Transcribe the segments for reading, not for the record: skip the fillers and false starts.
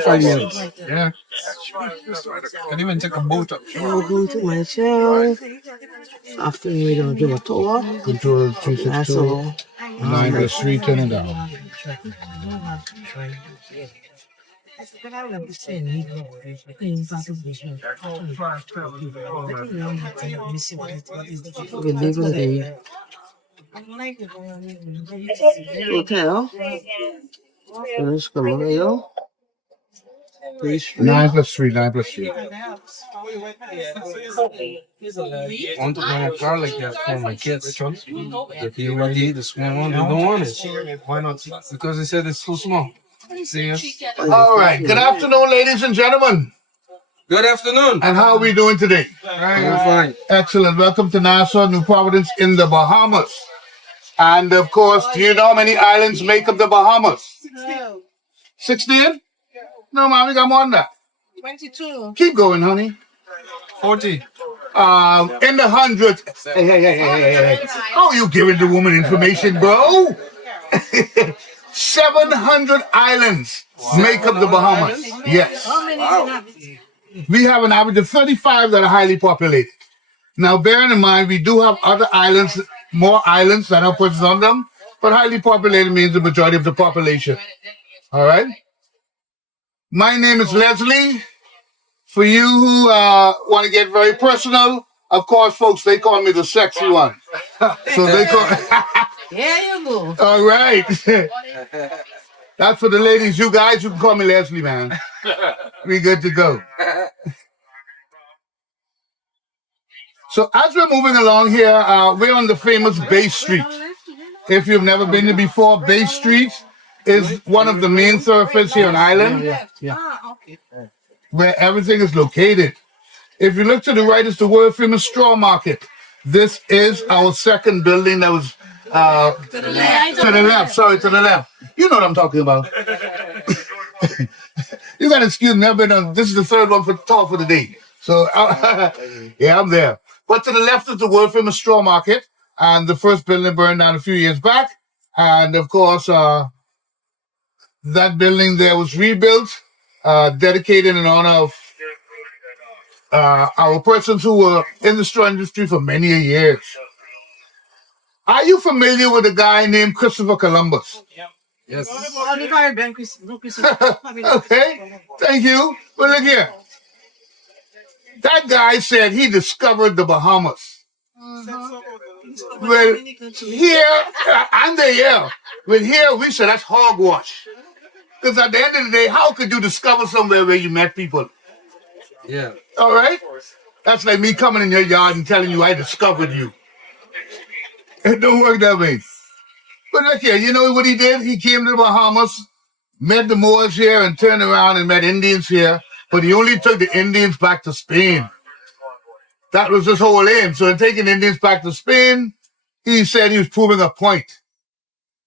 45 minutes. Yeah. Can even take a boat up. Welcome to my show. Afternoon, we're going to do a tour. Control 362. 9 plus 3, turn it down. We're leaving the hotel. Let's go on. 9 plus 3, 9 plus 3. I want to buy a car like that for my kids. If you already the small one, they don't want it. Why not? Because they said it's too small. See us? All right. Good afternoon, ladies and gentlemen. Good afternoon. And how are we doing today? I'm fine. Excellent. Welcome to Nassau, New Providence in the Bahamas. And of course, do you know how many islands make up the Bahamas? 16? No, man, we got more than that. 22. Keep going, honey. 40. In the hundreds. Hey. How are you giving the woman information, bro? 700 islands make up the Bahamas. Yes. How many is it? We have an average of 35 that are highly populated. Now, bearing in mind, we do have other islands, more islands that have persons on them, but highly populated means the majority of the population. All right? My name is Leslie. For you who want to get very personal, of course, folks, they call me the sexy one. So they call... There you go. All right. That's for the ladies. You guys, you can call me Leslie, man. We good to go. So as we're moving along here, we're on the famous Bay Street. If you've never been here before, Bay Street is one of the main thoroughfares here on Island, where everything is located. If you look to the right, it's the world famous straw market. This is our second building that was to the left. You know what I'm talking about. You got to excuse me. This is the third one for talk for the day. So, yeah, I'm there. But to the left is the world famous straw market. And the first building burned down a few years back. And, of course, that building there was rebuilt, dedicated in honor of our persons who were in the straw industry for many years. Are you familiar with a guy named Christopher Columbus? Yes. Okay, thank you. But look here. That guy said he discovered the Bahamas. Well, here, and there, well, here we said that's hogwash. Because at the end of the day, how could you discover somewhere where you met people? Yeah. All right? That's like me coming in your yard and telling you I discovered you. It don't work that way. But look here, you know what he did? He came to the Bahamas, met the Moors here, and turned around and met Indians here. But he only took the Indians back to Spain. That was his whole aim. So in taking Indians back to Spain, he said he was proving a point.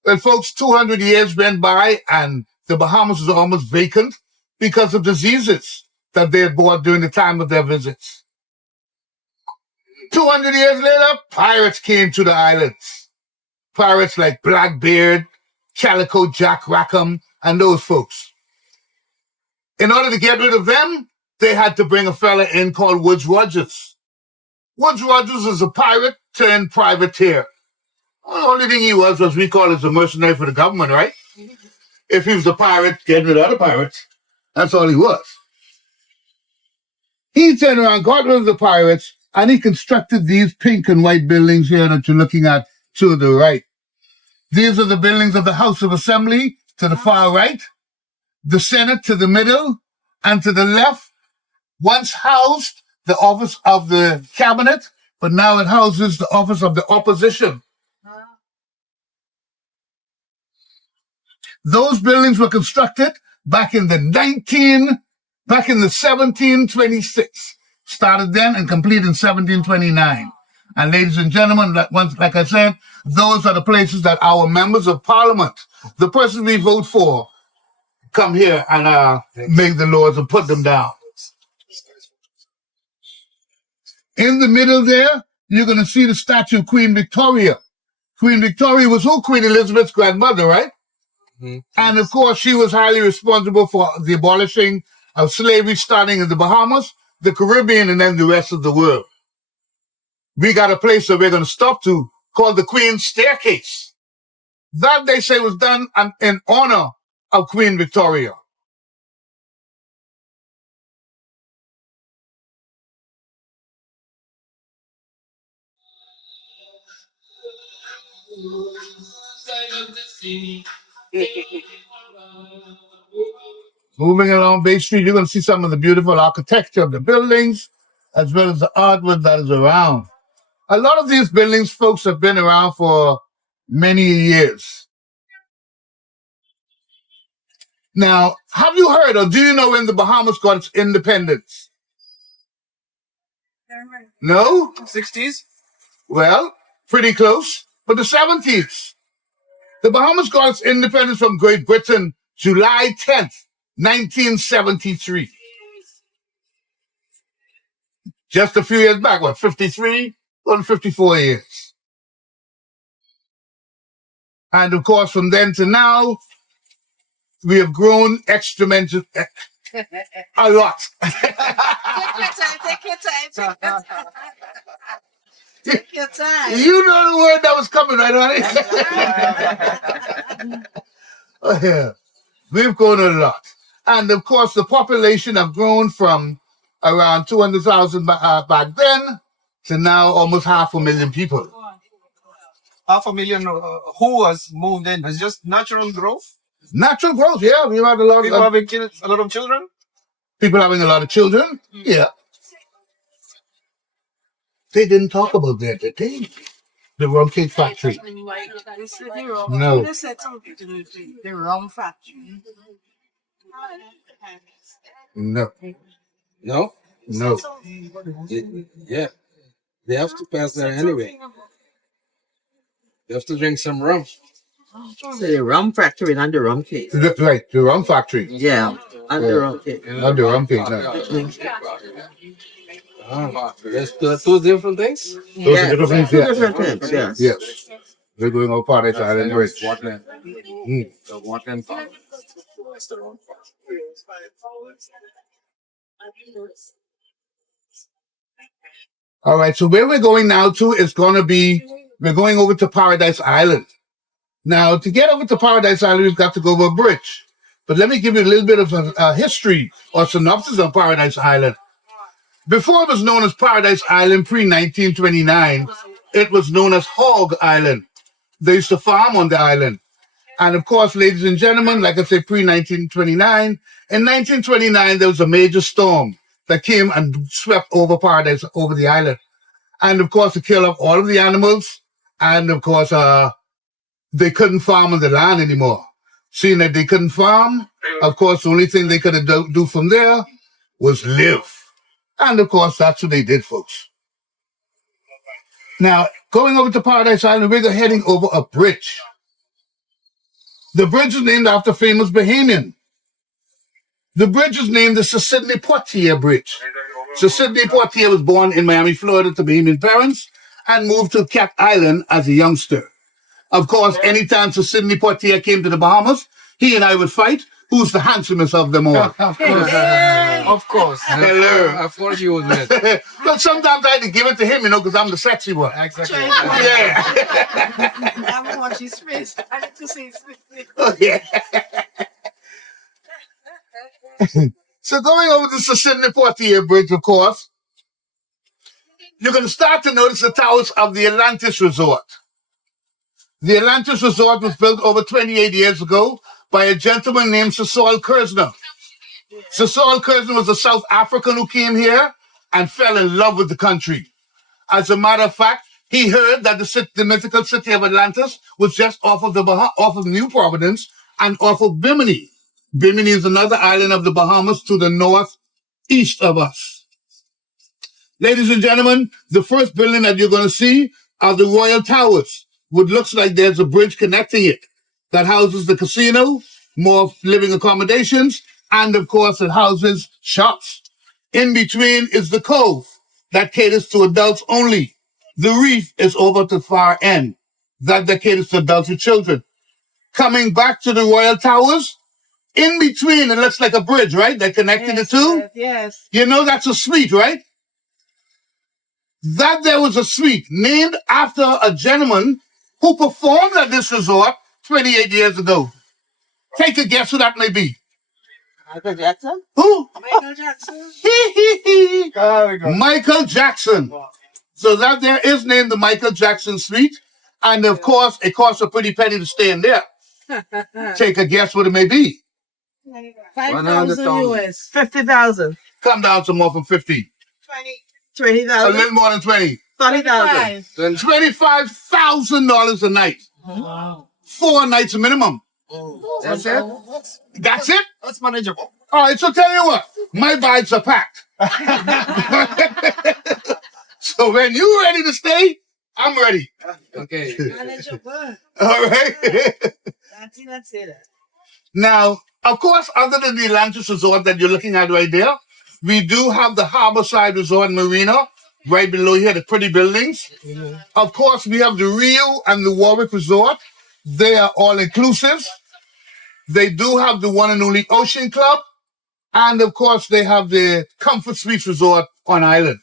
Well, folks, 200 years went by, and the Bahamas was almost vacant because of diseases that they had brought during the time of their visits. 200 years later, pirates came to the islands. Pirates like Blackbeard, Calico Jack Rackham, and those folks. In order to get rid of them, they had to bring a fella in called Woodes Rogers. Woodes Rogers is a pirate turned privateer. Well, the only thing he was we call it a mercenary for the government, right? If he was a pirate, getting rid of other pirates, that's all he was. He turned around, got rid of the pirates, and he constructed these pink and white buildings here that you're looking at to the right. These are the buildings of the House of Assembly to the far right, the Senate to the middle, and to the left, once housed the office of the cabinet, but now it houses the office of the opposition. Those buildings were constructed back in the 1726. Started then and completed in 1729. And ladies and gentlemen, like I said, those are the places that our members of parliament, the persons we vote for, come here and make the laws and put them down. In the middle there, you're going to see the statue of Queen Victoria. Queen Victoria was who? Queen Elizabeth's grandmother, right? And of course, she was highly responsible for the abolishing of slavery starting in the Bahamas, the Caribbean, and then the rest of the world. We got a place that we're going to stop to called the Queen's Staircase. That, they say, was done in honor of Queen Victoria. Moving along Bay Street, you're going to see some of the beautiful architecture of the buildings, as well as the artwork that is around. A lot of these buildings, folks, have been around for many years. Now, have you heard or do you know when the Bahamas got its independence? No? 60s? Well, pretty close, but the 70s. The Bahamas got its independence from Great Britain July 10th, 1973. Just a few years back, 53 or 54 years. And of course, from then to now, we have grown exponentially a lot. Take your time. You know the word that was coming, right, honey? Oh, yeah. We've grown a lot. And of course, the population have grown from around 200,000 back then to now almost 500,000 people. 500,000 who was moved in? It's just natural growth? Natural growth, yeah. We had a lot People of having kids, a lot of children? people having a lot of children. Yeah. They didn't talk about that, did they? The rum cake factory. No. The rum factory. No. No? No. Yeah. They have to pass there anyway. They have to drink some rum. So the rum factory, not the rum cake. Right, the rum factory. Yeah, and the rum cake. Not the rum cake, no. There's two different things? Those are different things, Two yes. different things, yes. Yes. They're going on Paradise Island Bridge. All right, so where we're going now to is going to be, we're going over to Paradise Island. Now, to get over to Paradise Island, we've got to go over a bridge. But let me give you a little bit of a history or synopsis of Paradise Island. Before it was known as Paradise Island, pre-1929, it was known as Hog Island. They used to farm on the island. And of course, ladies and gentlemen, like I said, pre-1929, in 1929, there was a major storm that came and swept over Paradise, over the island. And of course, it killed off all of the animals. And of course, they couldn't farm on the land anymore. Seeing that they couldn't farm, of course, the only thing they could do from there was live. And of course, that's what they did, folks. Now, going over to Paradise Island, we're heading over a bridge. The bridge is named after famous Bahamian. The bridge is named the Sir Sidney Poitier Bridge. Sir Sidney Poitier was born in Miami, Florida to Bahamian parents and moved to Cat Island as a youngster. Of course, anytime Sir Sidney Poitier came to the Bahamas, he and I would fight. Who's the handsomest of them all? Of course. Hello. Of course you would win. But sometimes I had to give it to him, because I'm the sexy one. Exactly. Yeah. I want his face. I need to see his face. Oh, yeah. So going over the Sir Sidney Poitier Bridge, of course, you're going to start to notice the towers of the Atlantis Resort. The Atlantis Resort was built over 28 years ago by a gentleman named Sir Saul Kersner. Sir Saul Kersner was a South African who came here and fell in love with the country. As a matter of fact, he heard that the mythical city of Atlantis was just off of New Providence and off of Bimini. Bimini is another island of the Bahamas to the northeast of us. Ladies and gentlemen, the first building that you're going to see are the Royal Towers, which looks like there's a bridge connecting it that houses the casino, more living accommodations, and of course it houses shops. In between is the cove that caters to adults only. The reef is over to the far end that caters to adults with children. coming back to the Royal Towers. In between, it looks like a bridge, right? That connected the two. Yes. You know that's a suite, right? That there was a suite named after a gentleman who performed at this resort 28 years ago. Take a guess who that may be. Michael Jackson? Who? Michael Jackson. Michael Jackson. So that there is named the Michael Jackson Suite. And of course, it costs a pretty penny to stay in there. Take a guess what it may be. 5,000 US. 50,000. Come down to more from 50. 20,000. A little more than 20. 30,000. $25,000 a night. Wow. 4 nights minimum. That's it? That's it? That's manageable. All right, so tell you what, my bags are packed. So when you're ready to stay, I'm ready. Okay. Manageable. All right. That's it. Now, of course, other than the Atlantis Resort that you're looking at right there, we do have the Harborside Resort and Marina right below here, the pretty buildings. Mm-hmm. Of course, we have the Rio and the Warwick Resort. They are all inclusive. They do have the one and only Ocean Club. And of course, they have the Comfort Suites Resort on Island.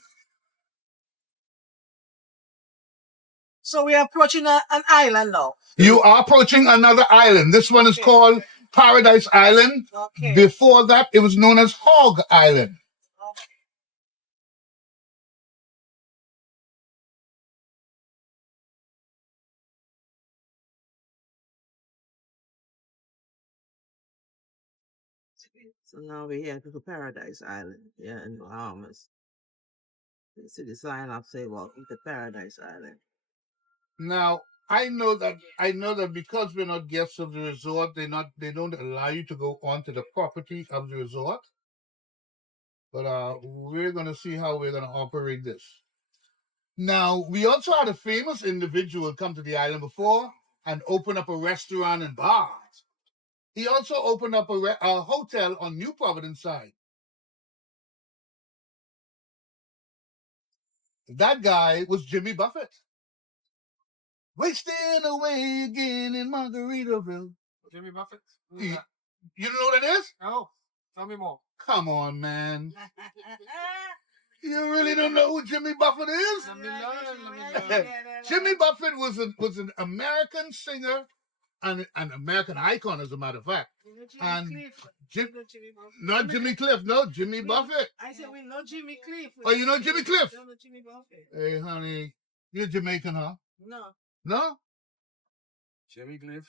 So we are approaching an island now. You are approaching another island. This one is called Paradise Island. Okay. Before that, it was known as Hog Island. So now we're here to Paradise Island, yeah, in Bahamas. You see the sign up say welcome to Paradise Island. Now, I know that because we're not guests of the resort, they don't allow you to go onto the property of the resort. But we're gonna see how we're gonna operate this. Now, we also had a famous individual come to the island before and open up a restaurant and bar. He also opened up a hotel on New Providence side. That guy was Jimmy Buffett. Wasting away again in Margaritaville. Jimmy Buffett? You don't know what that is? No. Tell me more. Come on, man. You really don't know who Jimmy Buffett is? Let me learn. Jimmy Buffett was an American singer and an American icon, as a matter of fact. And not Jimmy Cliff, no, Jimmy Buffett. I said we know Jimmy Cliff. Oh, you know Jimmy Cliff? Don't know Jimmy Buffett. Hey, honey, you're Jamaican, huh? No. No? Jimmy Cliff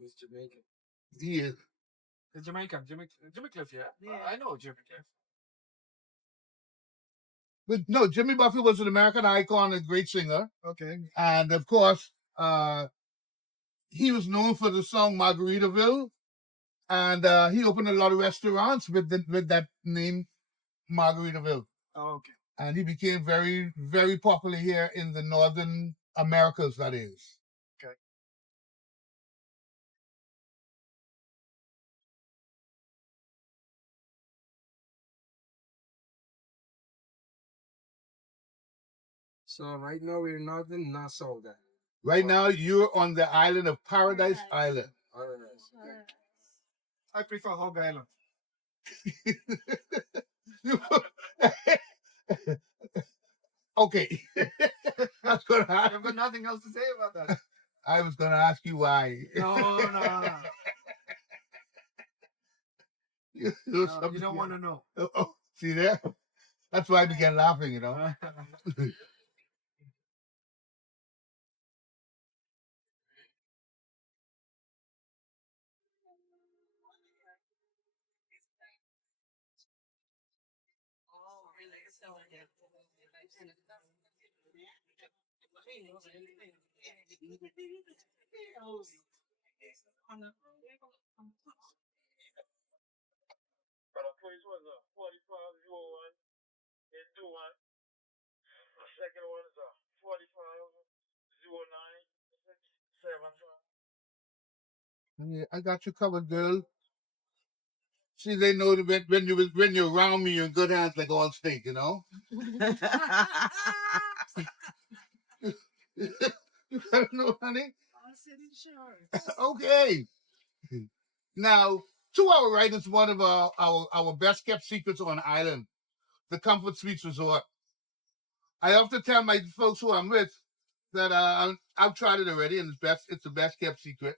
is Jamaican. He is. The Jamaican. Jimmy Cliff, yeah. Yeah. I know Jimmy Cliff. But no, Jimmy Buffett was an American icon, a great singer. Okay. And of course, he was known for the song Margaritaville. And he opened a lot of restaurants with that name, Margaritaville. Oh, okay. And he became very, very popular here in the Northern Americas, that is. Okay. So right now we're not in Nassau then. Right now, you're on the island of Paradise Island. I prefer Hog Island. Okay. I've got nothing else to say about that. I was going to ask you why. No. You don't want to know. Oh, see there? That's why I began laughing, you know. But the first was a 4501 and 21. The second one is a 4509 75. Yeah, I got you covered, girl. See, they know that when you're around me, you're in good hands like all steak, you know? You gotta know, honey. Okay. Now, to our right is one of our best kept secrets on the island, the Comfort Suites Resort. I often tell my folks who I'm with that I've tried it already, and it's the best kept secret.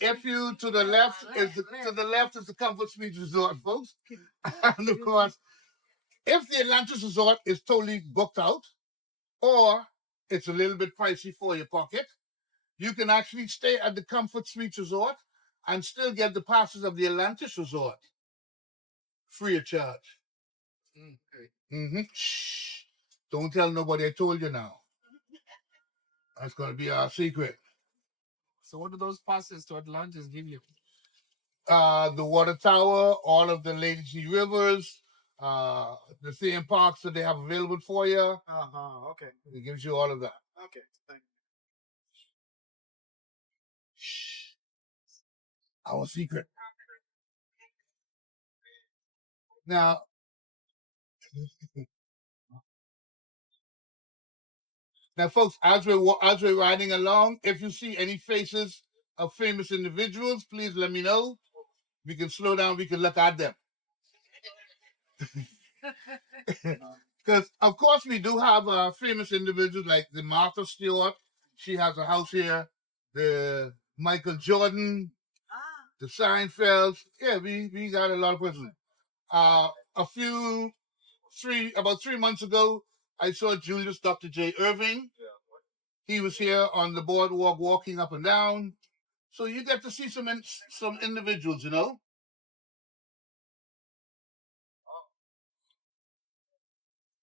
If you to the left is the Comfort Suites Resort, folks, and of course, if the Atlantis Resort is totally booked out, or it's a little bit pricey for your pocket, you can actually stay at the Comfort Suites Resort and still get the passes of the Atlantis Resort free of charge. Okay. Mm-hmm. Shh. Don't tell nobody I told you now. That's going to be our secret. So what do those passes to Atlantis give you? The water tower, all of the lazy rivers, the theme parks that they have available for you. Okay. It gives you all of that. Okay. Thank Shh. Our secret. Now, folks, as we're riding along, if you see any faces of famous individuals, please let me know. We can slow down. We can look at them. Because of course we do have famous individuals like the Martha Stewart. She has a house here. The Michael Jordan, the Seinfelds. Yeah, we got a lot of persons. About 3 months ago, I saw Julius Dr. J. Irving. He was here on the boardwalk walking up and down. So you get to see some individuals, you know.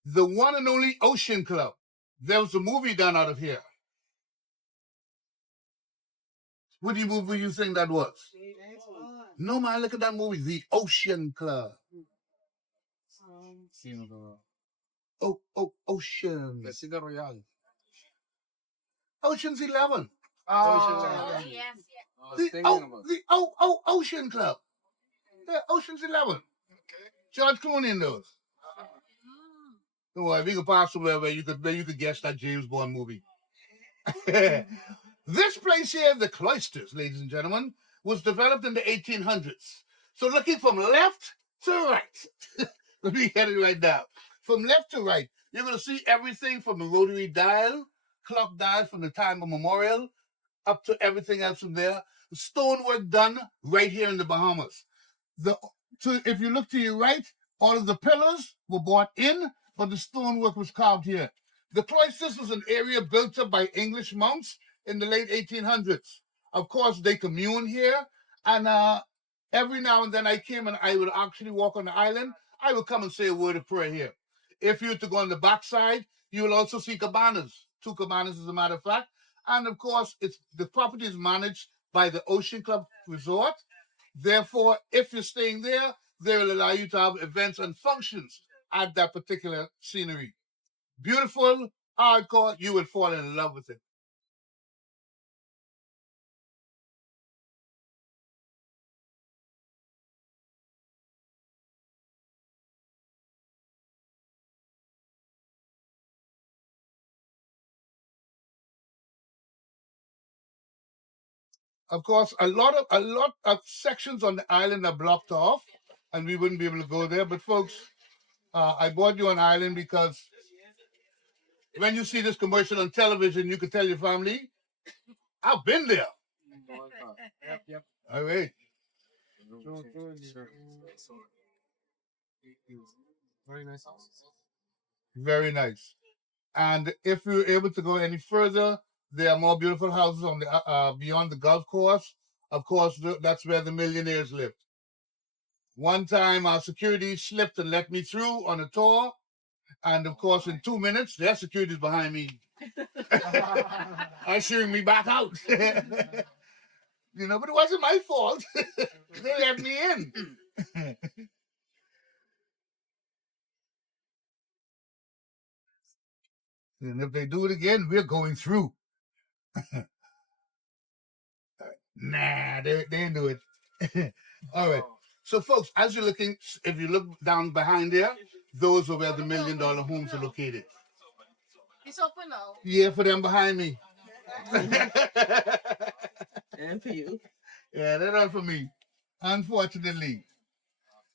The one and only Ocean Club. There was a movie done out of here. What movie you think that was? No, man, look at that movie, The Ocean Club. Ocean. Casino Royale. Ocean's 11. Ocean Yes. The Ocean Club. Yeah, Ocean's 11. George Clooney in those. Don't worry, we can pass somewhere where you could guess that James Bond movie. This place here, the Cloisters, ladies and gentlemen, was developed in the 1800s. So looking from left to right, let me get it right now. From left to right, you're going to see everything from the rotary dial, clock dial from the time of memorial, up to everything else from there. The stonework done right here in the Bahamas. If you look to your right, all of the pillars were brought in, but the stonework was carved here. The Cloisters was an area built up by English monks in the late 1800s. Of course, they commune here, and every now and then I came and I would actually walk on the island. I would come and say a word of prayer here. If you were to go on the backside, you will also see cabanas, 2 cabanas as a matter of fact. And of course, the property is managed by the Ocean Club Resort. Therefore, if you're staying there, they will allow you to have events and functions at that particular scenery. Beautiful, hardcore, you would fall in love with it. Of course, a lot of sections on the island are blocked off, and we wouldn't be able to go there. But folks, I brought you an island because when you see this commercial on television, you can tell your family, I've been there. Yep. All right. Very nice house. Very nice. And if you're able to go any further, there are more beautiful houses on the beyond the golf course. Of course, that's where the millionaires lived. One time, our security slipped and let me through on a tour, and of course, in 2 minutes, their security's behind me, ushering me back out. You know, but it wasn't my fault. They let me in. And if they do it again, we're going through. Nah, they didn't do it. All right. So, folks, as you're looking, if you look down behind there, those are where the $1 million homes are located. It's open now. Yeah, for them behind me. And for you. Yeah, they're not for me. Unfortunately.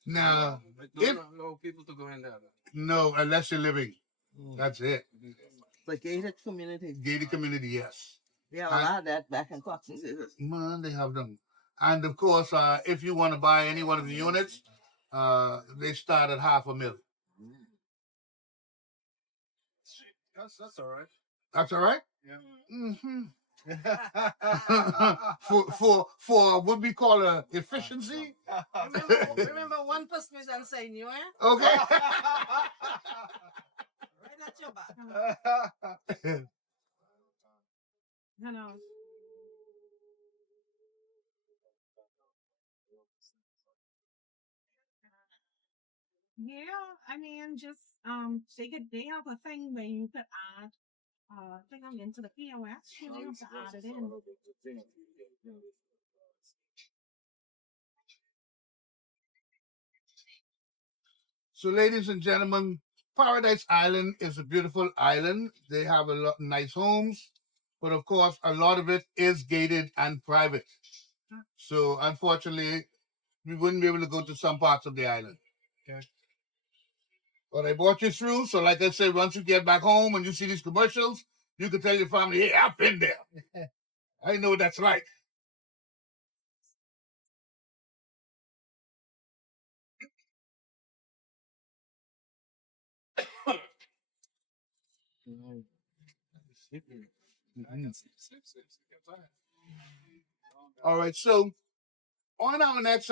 Now, They if don't allow people to go in there. no, unless you're living, that's it. But gated community. Gated community, yes. They have a lot of that back in Cox's. Man, they have them. And of course, if you want to buy any one of the units, they start at $500,000. That's all right. That's all right. Yeah. Mm-hmm. for what we call a efficiency. Remember one person is saying you, eh? Okay. Right at your back. No. Yeah, I mean, just they have a thing where you could add thing I'm into the POS. You have to add it in. So, ladies and gentlemen, Paradise Island is a beautiful island. They have a lot of nice homes, but of course, a lot of it is gated and private. So, unfortunately, we wouldn't be able to go to some parts of the island. Okay. But I brought you through, so like I said, once you get back home and you see these commercials, you can tell your family, hey, I've been there. I know what that's like. All right, so on our next,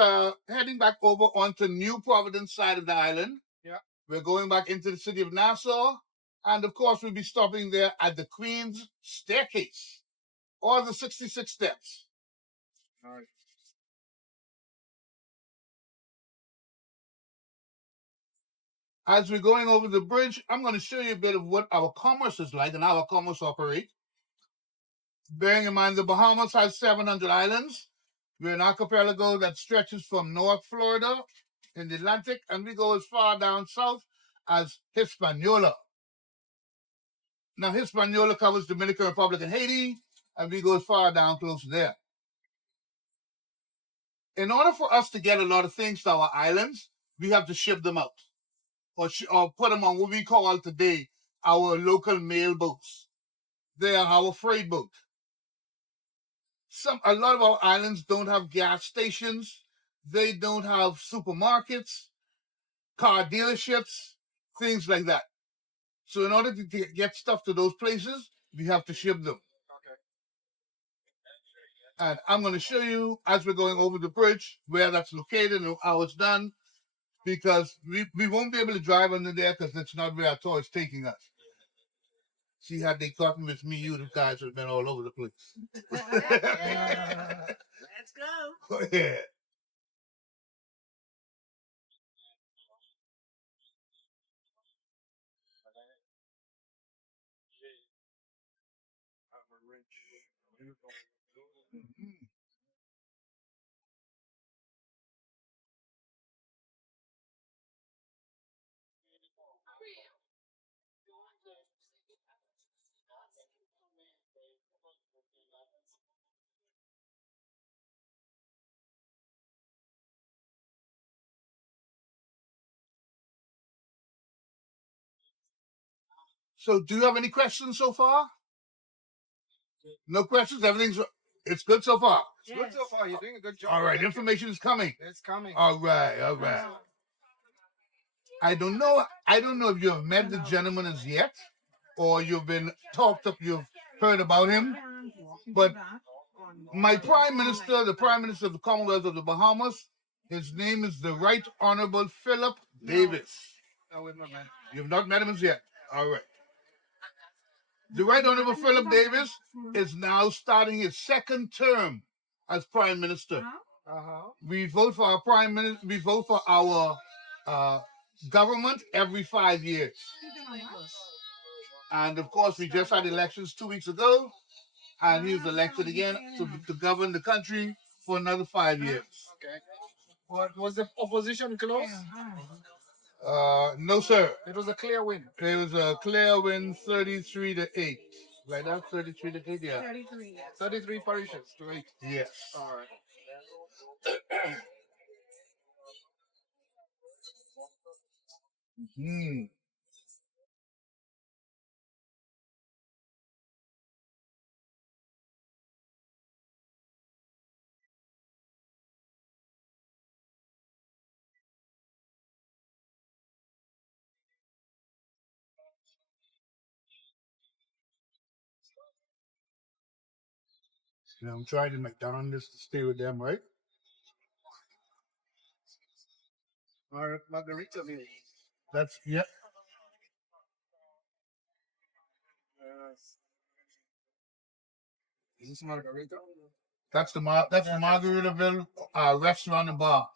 heading back over onto New Providence side of the island. Yeah. We're going back into the city of Nassau. And of course, we'll be stopping there at the Queen's Staircase, or the 66 steps. All right. As we're going over the bridge, I'm going to show you a bit of what our commerce is like and how our commerce operates. Bearing in mind the Bahamas has 700 islands. We're an archipelago that stretches from North Florida in the Atlantic, and we go as far down south as Hispaniola. Now, Hispaniola covers Dominican Republic and Haiti, and we go as far down close to there. In order for us to get a lot of things to our islands, we have to ship them out or put them on what we call today our local mail boats. They are our freight boat. A lot of our islands don't have gas stations. They don't have supermarkets, car dealerships, things like that. So in order to get stuff to those places, we have to ship them. Okay. And I'm going to show you, as we're going over the bridge, where that's located and how it's done, because we won't be able to drive under there because that's not where our tour is taking us. See how they caught me with me, you guys have been all over the place. Let's go. Go ahead. So, do you have any questions so far? No questions? It's good so far? It's good so far. You're doing a good job. All right, information is coming. It's coming. All right. I don't know if you have met the gentleman as yet, or you've heard about him, but my Prime Minister, the Prime Minister of the Commonwealth of the Bahamas, his name is the Right Honorable Philip Davis. No, we've not met. You've not met him as yet? All right. The Right Honorable Philip Davis is now starting his second term as Prime Minister. We vote for our Prime Minister. We vote for our government every 5 years. And of course, we just had elections 2 weeks ago, and he was elected again to govern the country for another 5 years. Okay. What was the opposition close? No, sir. It was a clear win. It was a clear win, 33-8. Like that, 33-8, yeah. 33, yes. 33 parishes to 8. Yes. All right. Hmm. You know, I'm trying to make down this to stay with them, right? Margarita meal. That's yeah. Is this margarita? That's the Margaritaville restaurant and bar.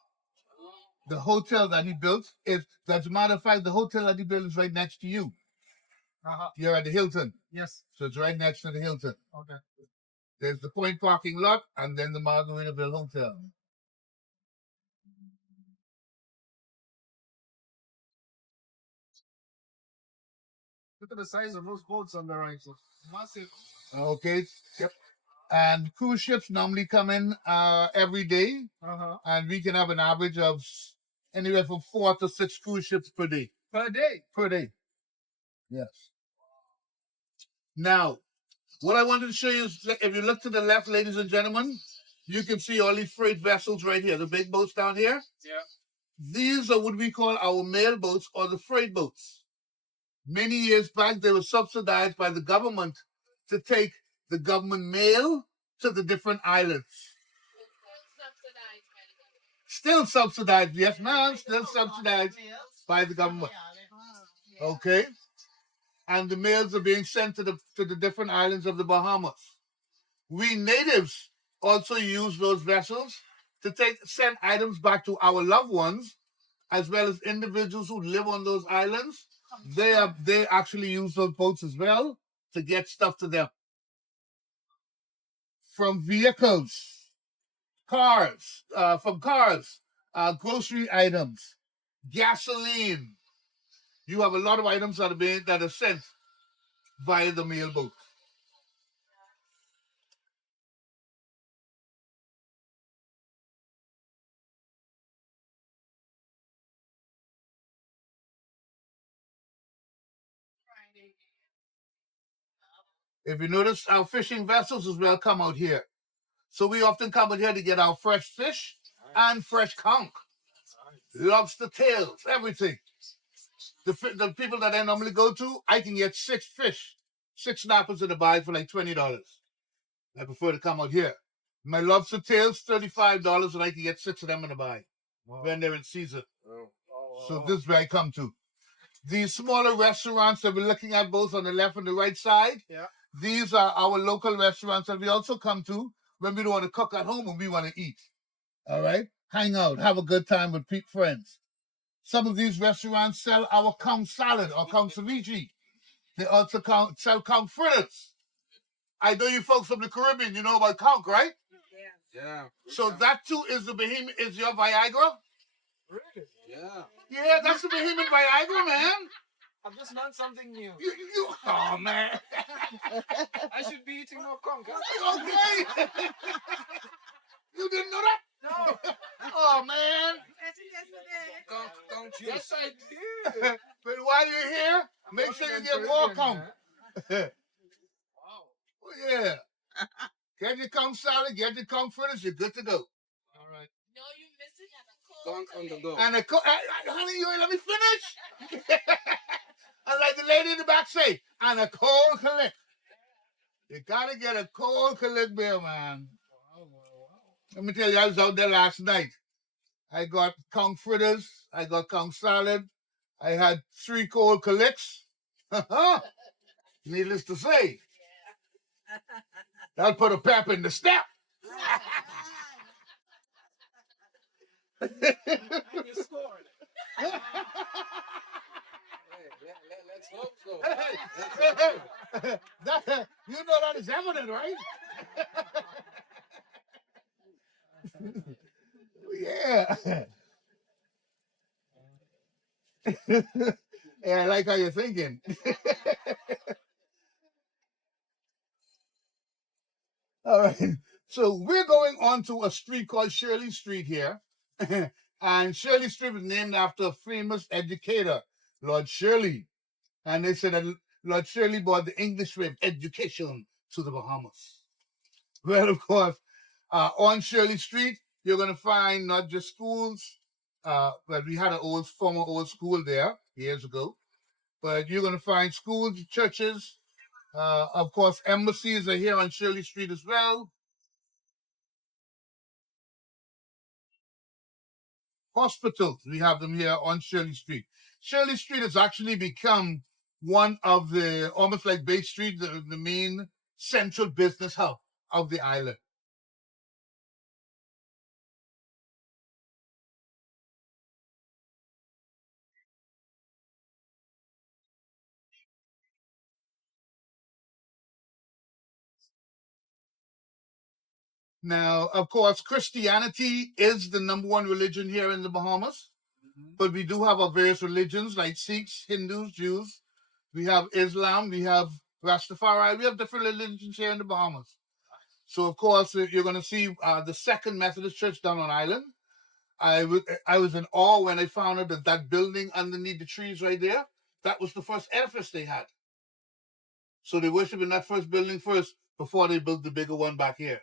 The hotel that he built is, as a matter of fact, the hotel that he built is right next to you. You're at the Hilton, Yes. so it's right next to the Hilton. Okay. There's the Point parking lot, and then the Margaritaville Hotel. Look at the size of those boats on the right. Massive. Okay. Yep. And cruise ships normally come in every day, and we can have an average of anywhere from 4 to 6 cruise ships per day. Per day. Per day. Yes. Now, what I wanted to show you is that if you look to the left, ladies and gentlemen, you can see all these freight vessels right here, the big boats down here. Yeah. These are what we call our mail boats or the freight boats. Many years back, they were subsidized by the government to take the government mail to the different islands. Still subsidized, yes, ma'am. Still subsidized by the government. Okay, and the mails are being sent to the different islands of the Bahamas. We natives also use those vessels to send items back to our loved ones, as well as individuals who live on those islands. They actually use those boats as well to get stuff to them. From vehicles, cars, grocery items, gasoline. You have a lot of items that are sent via the mail boat. If you notice, our fishing vessels as well come out here. So we often come out here to get our fresh fish and fresh conch, lobster tails, everything. The people that I normally go to, I can get 6 fish, 6 snappers in the bag for like $20. I prefer to come out here. My lobster tails, $35, and I can get 6 of them in the bag when they're in season. So this is where I come to. These smaller restaurants that we're looking at both on the left and the right side, these are our local restaurants that we also come to when we don't want to cook at home and we want to eat. All right? Hang out, have a good time with friends. Some of these restaurants sell our conch salad or conch ceviche. They also sell conch fritters. I know you folks from the Caribbean, you know about conch, right? Yeah. So that too is the behemoth, is your Viagra? Really? Yeah. Yeah, that's the behemoth Viagra, man. I've just learned something new. Oh, man. I should be eating more conch. Okay. You didn't know that? No. Oh, man. Conch juice. Yes, I did. But while you're here, make sure you get more conch. Wow. Oh, yeah. Get your conch salad, get your conch fritters, you're good to go. All right. No, you missing conch on the go. And honey, you ain't let me finish. And like the lady in the back say, and a cold collect. You gotta get a cold collect bill, man. Wow. Let me tell you, I was out there last night. I got conch fritters, I got conch salad, I had 3 cold collects. Needless to say, that'll put a pep in the step. You scored. Let's hope so. You know that is evident, right? Yeah. Yeah, I like how you're thinking. All right. So we're going on to a street called Shirley Street here. And Shirley Street was named after a famous educator Lord Shirley. And they said that Lord Shirley brought the English way of education to the Bahamas. Well, of course, on Shirley Street, you're going to find not just schools, but we had an former old school there years ago, but you're going to find schools, churches, of course, embassies are here on Shirley Street as well. Hospitals, we have them here on Shirley Street. Shirley Street has actually become one of the, almost like Bay Street, the main central business hub of the island. Now, of course, Christianity is the number one religion here in the Bahamas, but we do have our various religions like Sikhs, Hindus, Jews. We have Islam, we have Rastafari, we have different religions here in the Bahamas. So, of course, you're going to see the Second Methodist Church down on island. I was in awe when I found out that that building underneath the trees right there, that was the first edifice they had. So they worship in that first building first before they built the bigger one back here.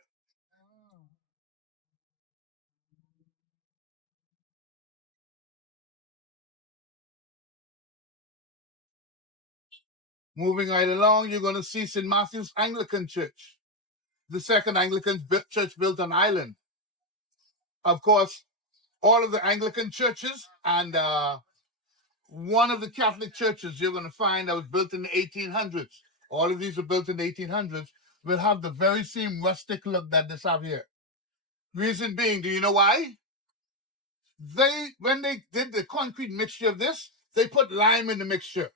Moving right along, you're going to see St. Matthew's Anglican Church, the second Anglican church built on island. Of course, all of the Anglican churches and one of the Catholic churches you're going to find that was built in the 1800s. All of these were built in the 1800s. Will have the very same rustic look that this have here. Reason being, do you know why? When they did the concrete mixture of this, they put lime in the mixture.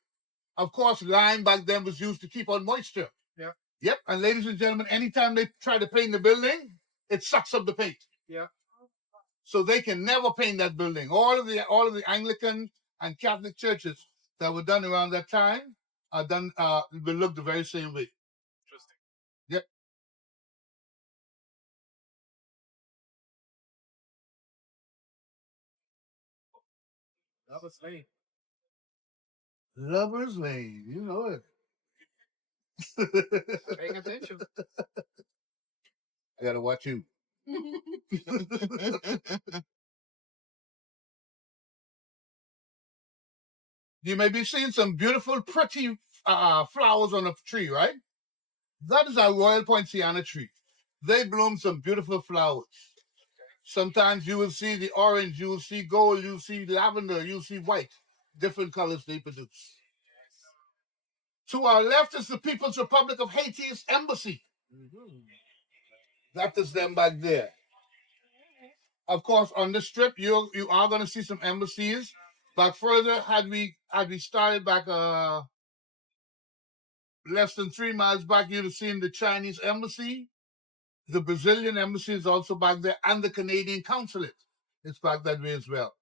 Of course, lime back then was used to keep out moisture. Yeah. Yep. And ladies and gentlemen, anytime they try to paint the building, it sucks up the paint. Yeah. So they can never paint that building. All of the Anglican and Catholic churches that were done around that time are done will look the very same way. Interesting. Yep. That was late. Lover's Lane, you know it. Paying attention. I gotta watch you. You may be seeing some beautiful, pretty flowers on a tree, right? That is our Royal Poinciana tree. They bloom some beautiful flowers. Sometimes you will see the orange, you will see gold, you will see lavender, you will see white. Different colors they produce. To our left is the People's Republic of Haiti's embassy. That is them back there. Of course, on this strip, you are going to see some embassies. Back further, had we started back less than 3 miles back, you'd have seen the Chinese embassy. The Brazilian embassy is also back there, and the Canadian consulate is back that way as well.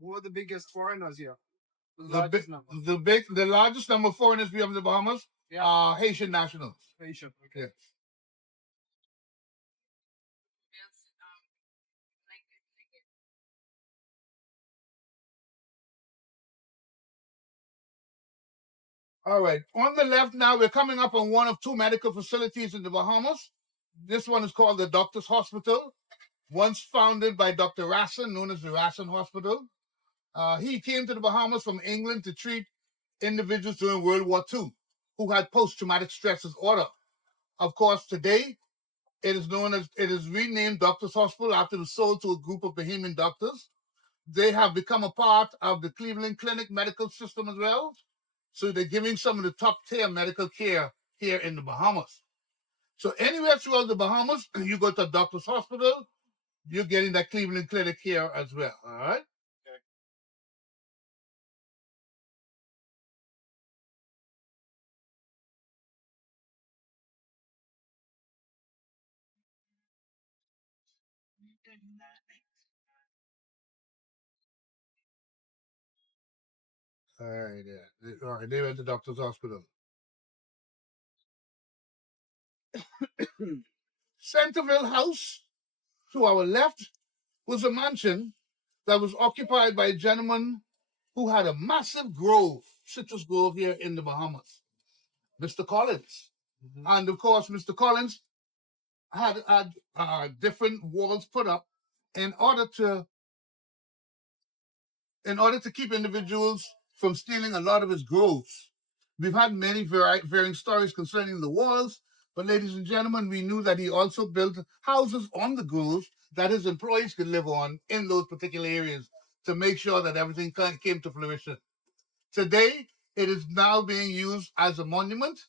Who are the biggest foreigners here? The largest number of foreigners we have in the Bahamas are Haitian nationals. Haitian. Okay. Yeah. All right. On the left now, we're coming up on one of two medical facilities in the Bahamas. This one is called the Doctor's Hospital, once founded by Dr. Rasson, known as the Rasson Hospital. He came to the Bahamas from England to treat individuals during World War II who had post-traumatic stress disorder. Of course, today, it is renamed Doctor's Hospital after it was sold to a group of Bahamian doctors. They have become a part of the Cleveland Clinic medical system as well. So they're giving some of the top tier medical care here in the Bahamas. So anywhere throughout the Bahamas, you go to a doctor's hospital, you're getting that Cleveland Clinic here as well. All right. All right. Yeah. All right. They're at the doctor's hospital. Centerville House, to our left, was a mansion that was occupied by a gentleman who had a massive grove, citrus grove here in the Bahamas, Mr. Collins. And of course, Mr. Collins had different walls put up in order to keep individuals from stealing a lot of his groves. We've had many varying stories concerning the walls, but ladies and gentlemen, we knew that he also built houses on the groves that his employees could live on in those particular areas to make sure that everything came to fruition. Today, it is now being used as a monument,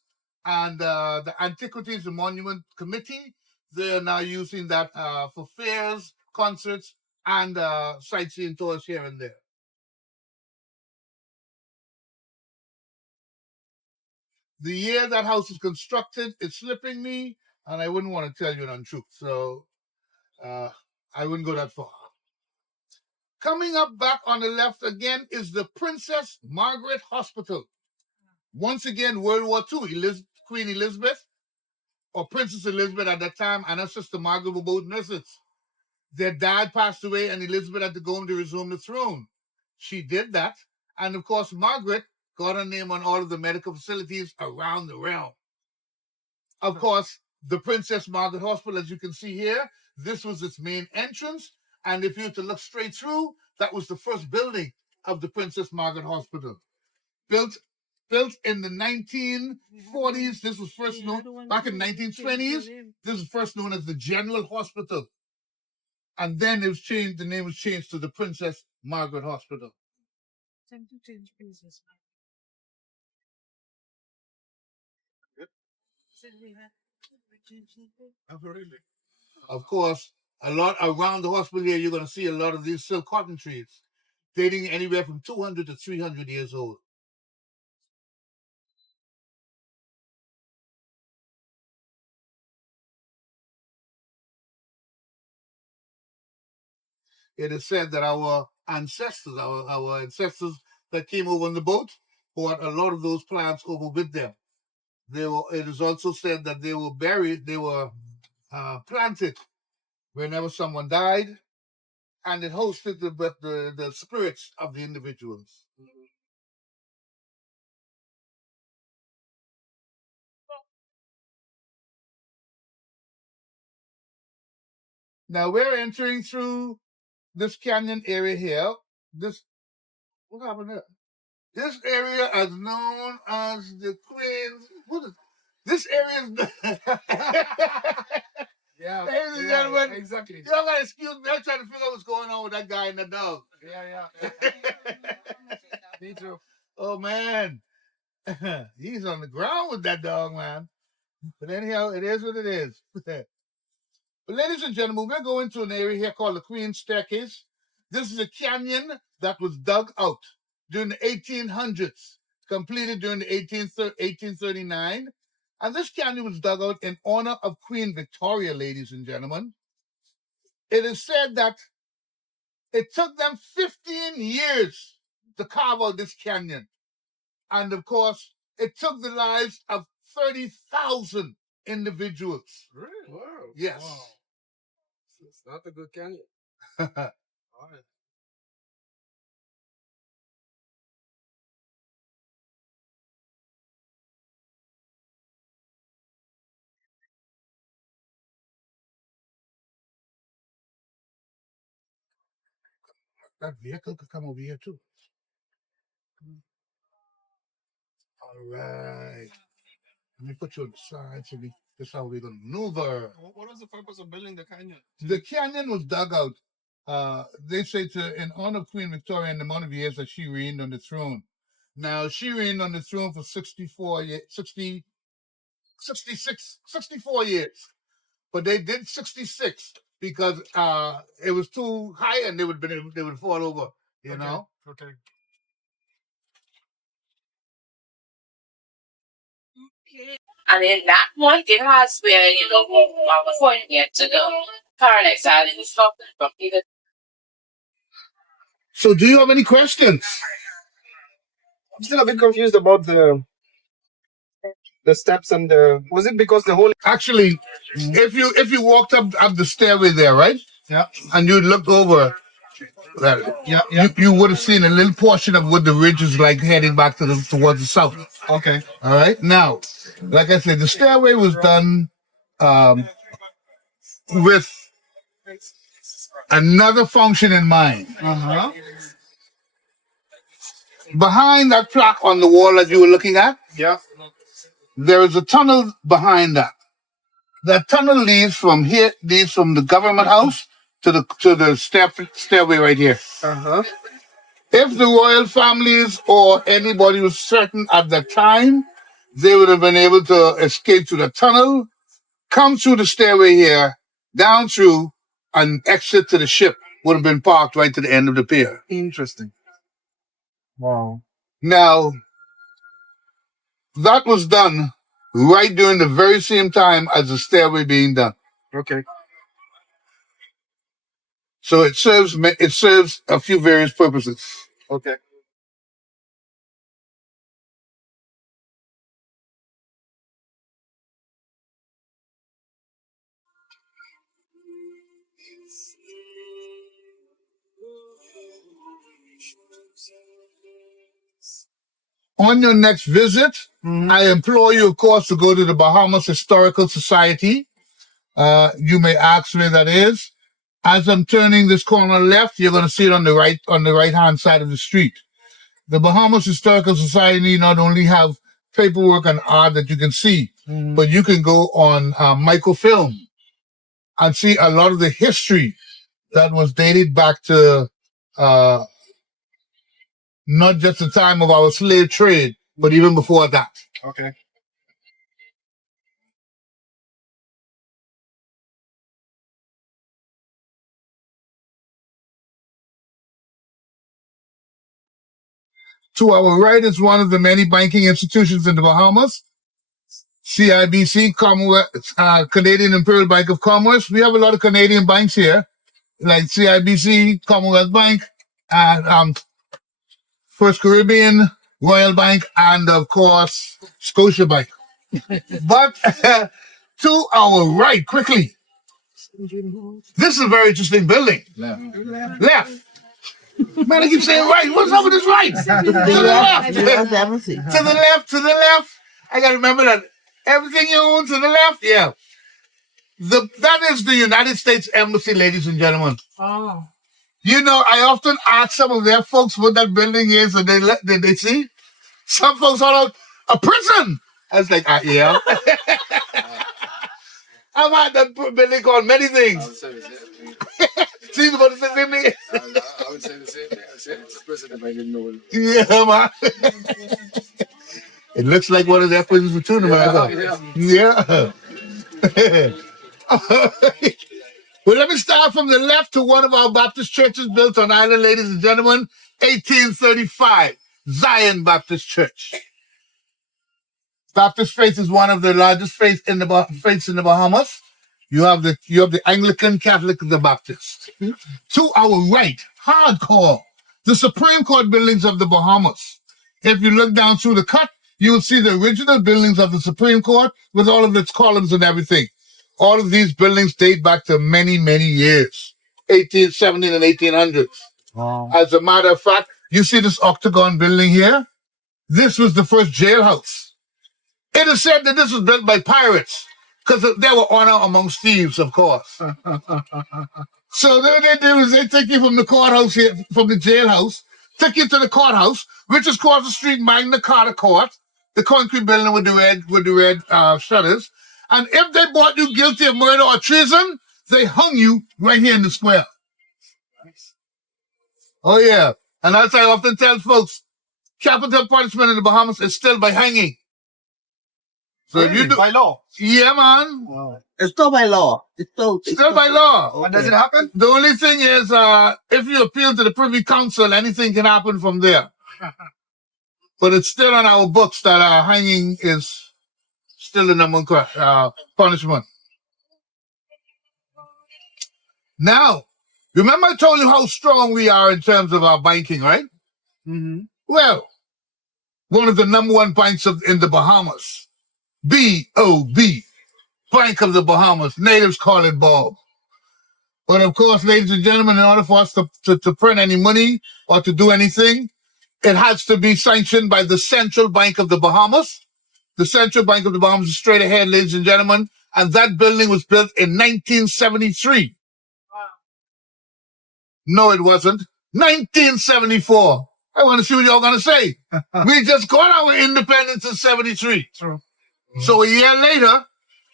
and the Antiquities and Monument Committee, they are now using that for fairs, concerts, and sightseeing tours here and there. The year that house was constructed is slipping me, and I wouldn't want to tell you an untruth, so I wouldn't go that far. Coming up back on the left again is the Princess Margaret Hospital. Once again, World War II, Queen Elizabeth, or Princess Elizabeth at that time, and her sister Margaret were both nurses. Their dad passed away, and Elizabeth had to go home to resume the throne. She did that, and of course, Margaret got her name on all of the medical facilities around the realm. Of course, the Princess Margaret Hospital, as you can see here, this was its main entrance, and if you were to look straight through, that was the first building of the Princess Margaret Hospital. Built in the 1940s. This was first known back in the 1920s. This was first known as the General Hospital, and then it was changed. The name was changed to the Princess Margaret Hospital. Of course, a lot around the hospital here, you're going to see a lot of these silk cotton trees, dating anywhere from 200 to 300 years old. It is said that our ancestors that came over on the boat brought a lot of those plants over with them. It is also said that they were buried, they were planted whenever someone died, and it hosted the spirits of the individuals. Now we're entering through this canyon area here. What happened there? This area is known as the Queen's. This area is. Yeah, Ladies and gentlemen, exactly. Y'all gotta excuse me. I'm trying to figure out what's going on with that guy and the dog. Yeah. Me too. Oh man, he's on the ground with that dog, man. But anyhow, it is what it is. But ladies and gentlemen, we're going to an area here called the Queen's Staircase. This is a canyon that was dug out during the 1800s, completed during the 1839. And this canyon was dug out in honor of Queen Victoria, ladies and gentlemen. It is said that it took them 15 years to carve out this canyon. And of course, it took the lives of 30,000 individuals. Really? Wow. Yes. Wow. It's not a good canyon. All right. That vehicle could come over here too. All right. Let me put you on the side so this is how we're going to maneuver. What was the purpose of building the canyon? The canyon was dug out, they say, in honor of Queen Victoria and the amount of years that she reigned on the throne. Now, she reigned on the throne for 64 years. But they did 66 because it was too high and they would fall over, you know? Okay. And in that point, it has where, before you get to the Paradise Island, it's not from either. So do you have any questions? I'm still a bit confused about the steps and was it because the whole Actually, if you walked up the stairway there, right? Yeah. And you looked over, Yeah. You would have seen a little portion of what the ridge is like heading back towards the south. Okay. All right. Now, like I said, the stairway was done with another function in mind. Uh-huh. Behind that plaque on the wall that you were looking at, Yeah. there is a tunnel behind that. That tunnel leads from the government house to the stairway right here. Uh-huh. If the royal families or anybody was certain at that time, they would have been able to escape through the tunnel, come through the stairway here, down through, and exit to the ship would have been parked right to the end of the pier. Interesting. Wow. Now, that was done right during the very same time as the stairway being done. Okay. So it serves a few various purposes. Okay. On your next visit, I implore you, of course, to go to the Bahamas Historical Society. You may ask where that is. As I'm turning this corner left, you're going to see it on the right-hand side of the street. The Bahamas Historical Society not only have paperwork and art that you can see, but you can go on microfilm and see a lot of the history that was dated back to not just the time of our slave trade, but even before that. Okay. To our right is one of the many banking institutions in the Bahamas, CIBC, Commonwealth, Canadian Imperial Bank of Commerce. We have a lot of Canadian banks here, like CIBC, Commonwealth Bank, and First Caribbean, Royal Bank, and of course, Scotiabank. But to our right, quickly, this is a very interesting building. Left. Man, I keep saying right. What's up with this right? To the left. To the left. I gotta remember that everything you own to the left. Yeah. That is the United States Embassy, ladies and gentlemen. Oh. You know, I often ask some of their folks what that building is, and they see. Some folks are a prison. I was like, yeah. I've had that building called many things. See what it says me? I would say the same thing. I said it's a prison if I didn't know it. Yeah, man. It looks like one of their prisons for tuna, man. Yeah. Well, let me start from the left to one of our Baptist churches built on island, ladies and gentlemen. 1835, Zion Baptist Church. Baptist faith is one of the largest faiths in the Bahamas. You have the Anglican, Catholic, and the Baptist. To our right, hardcore, the Supreme Court buildings of the Bahamas. If you look down through the cut, you will see the original buildings of the Supreme Court with all of its columns and everything. All of these buildings date back to many, many years, 1870 and 1800s. Wow. As a matter of fact, you see this octagon building here? This was the first jailhouse. It is said that this was built by pirates because they were honor amongst thieves, of course. So what they did was they take you from the courthouse here, from the jailhouse, took you to the courthouse, which is across the street, Magna Carta Court, the concrete building with the red shutters. And if they brought you guilty of murder or treason, they hung you right here in the square. Oh yeah, and as I often tell folks, capital punishment in the Bahamas is still by hanging. So really? if you do, By law? Yeah, man. Wow. It's still by law. It's still by law. When does it happen? The only thing is, if you appeal to the Privy Council, anything can happen from there. But it's still on our books that hanging is still the number one punishment. Now, remember I told you how strong we are in terms of our banking, right? Mm-hmm. Well, one of the number one banks in the Bahamas, BOB, Bank of the Bahamas. Natives call it Bob. But of course, ladies and gentlemen, in order for us to print any money or to do anything, it has to be sanctioned by the Central Bank of the Bahamas. The Central Bank of the Bahamas is straight ahead, ladies and gentlemen. And that building was built in 1973. No, it wasn't. 1974. I want to see what y'all going to say. We just got our independence in 73. True. So a year later,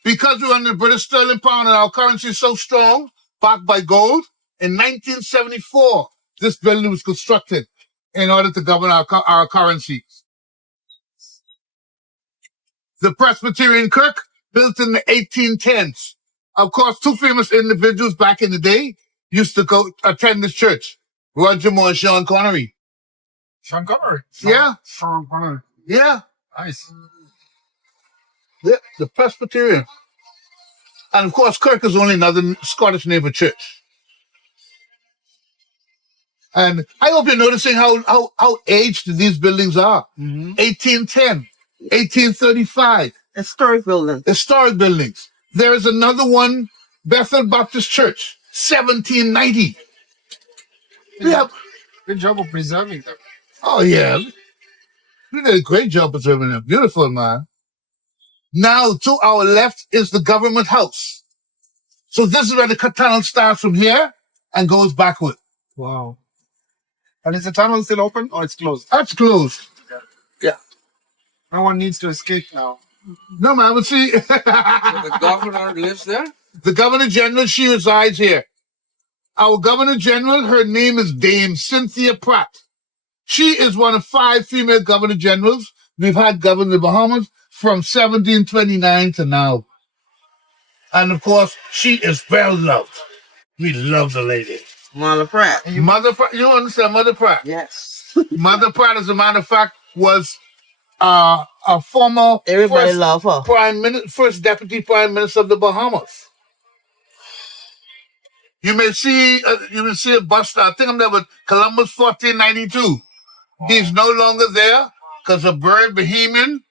because we're under the British sterling pound and our currency is so strong, backed by gold, in 1974, this building was constructed in order to govern our currency. The Presbyterian Kirk, built in the 1810s. Of course, two famous individuals back in the day used to go attend this church. Roger Moore and Sean Connery. Sean Connery. Yeah. Sean Connery. Yeah. Nice. Yeah, the Presbyterian. And of course, Kirk is only another Scottish name for church. And I hope you're noticing how aged these buildings are. 1810, 1835. Historic building. Historic buildings. There is another one, Bethel Baptist Church, 1790. Yeah. Good job of preserving them. Oh, yeah. You did a great job preserving them. Beautiful, man. Now, to our left is the government house. So this is where the tunnel starts from here and goes backward. Wow. And is the tunnel still open or it's closed? That's closed. Yeah. No one needs to escape now. No, man, but see. So the governor lives there? The Governor General, she resides here. Our Governor General, her name is Dame Cynthia Pratt. She is one of 5 female Governor Generals we've had govern the Bahamas from 1729 to now. And of course, she is well loved. We love the lady. Mother Pratt. Mother Pratt, you understand Mother Pratt? Yes. Mother Pratt, as a matter of fact, was a former Everybody love her. first deputy prime minister of the Bahamas. You may see a bus stop. I think I'm there with Columbus 1492. He's no longer there because a bird Bohemian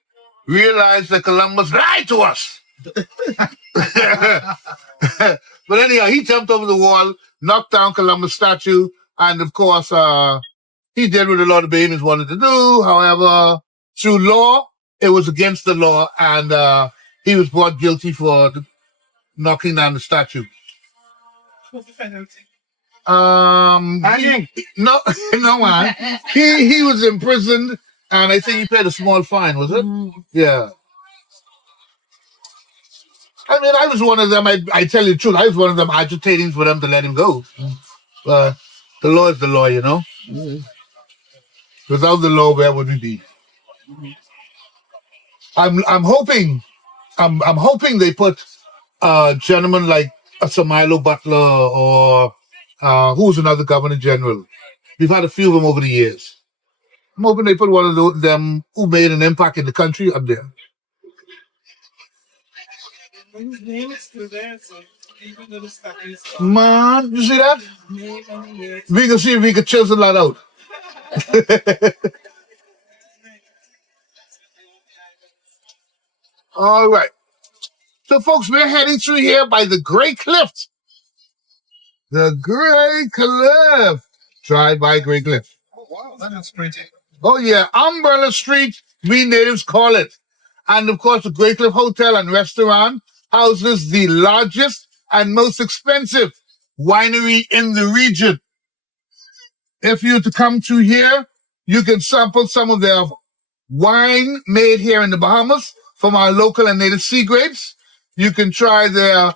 realized that Columbus lied to us. But anyhow, he jumped over the wall, knocked down Columbus statue, and of course, he did what a lot of Bahamians wanted to do. However, through law, it was against the law, and he was brought guilty for knocking down the statue. What's the penalty? No, man. He was imprisoned, and I think he paid a small fine. Was it? Yeah. I mean, I was one of them. I tell you the truth. I was one of them agitating for them to let him go. But the law is the law, you know. Without the law, where would we be? I'm hoping they put gentlemen like Samilo Butler or who's another Governor General. We've had a few of them over the years. I'm hoping they put one of them who made an impact in the country up there. His name is still there, so even though the statue is Man, you see that? many years. We can see if we can chisel that out. All right. So, folks, we're heading through here by the Great Cliff. The Great Cliff. Drive by Great Cliff. Oh, wow, that is pretty. Oh, yeah. Umbrella Street, we natives call it. And, of course, the Great Cliff Hotel and Restaurant houses the largest and most expensive winery in the region. If you were to come to here, you can sample some of their wine made here in the Bahamas from our local and native sea grapes. You can try their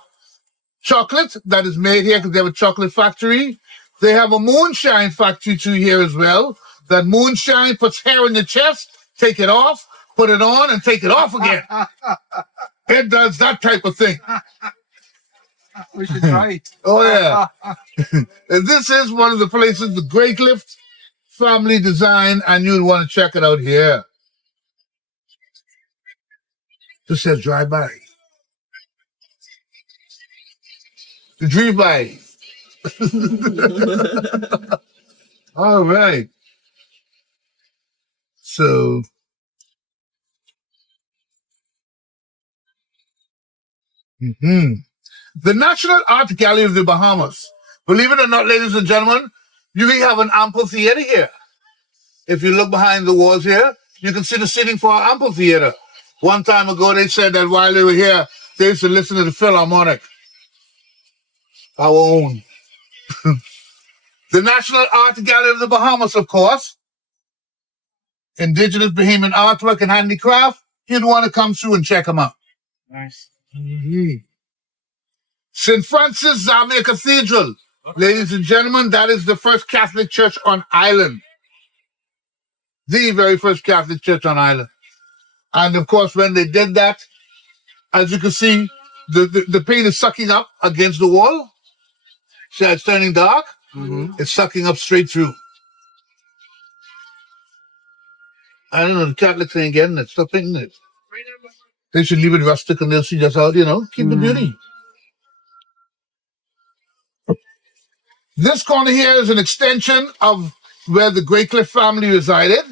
chocolate that is made here because they have a chocolate factory. They have a moonshine factory too here as well. That moonshine puts hair in your chest, take it off, put it on, and take it off again. It does that type of thing. We should try it. Oh, yeah. And this is one of the places, the Great Cliff family design, and you'd want to check it out here. This says drive by. The drive by. All right. So, the National Art Gallery of the Bahamas Believe it or not, ladies and gentlemen, we have an amphitheater here. If you look behind the walls here, you can see the seating for our amphitheater. One time ago, they said that while they were here, they used to listen to the Philharmonic, our own. The National Art Gallery of the Bahamas, of course. Indigenous Bahamian artwork and handicraft. You'd want to come through and check them out. Nice. St. Francis Xavier Cathedral. Ladies and gentlemen, that is the first Catholic church on island. The very first Catholic church on island. And of course, when they did that, as you can see, the paint is sucking up against the wall. See how it's turning dark? It's sucking up straight through. I don't know, the Catholics ain't getting it. Stop painting it. They should leave it rustic and they'll see just how, keep the beauty. This corner here is an extension of where the Great Cliff family resided.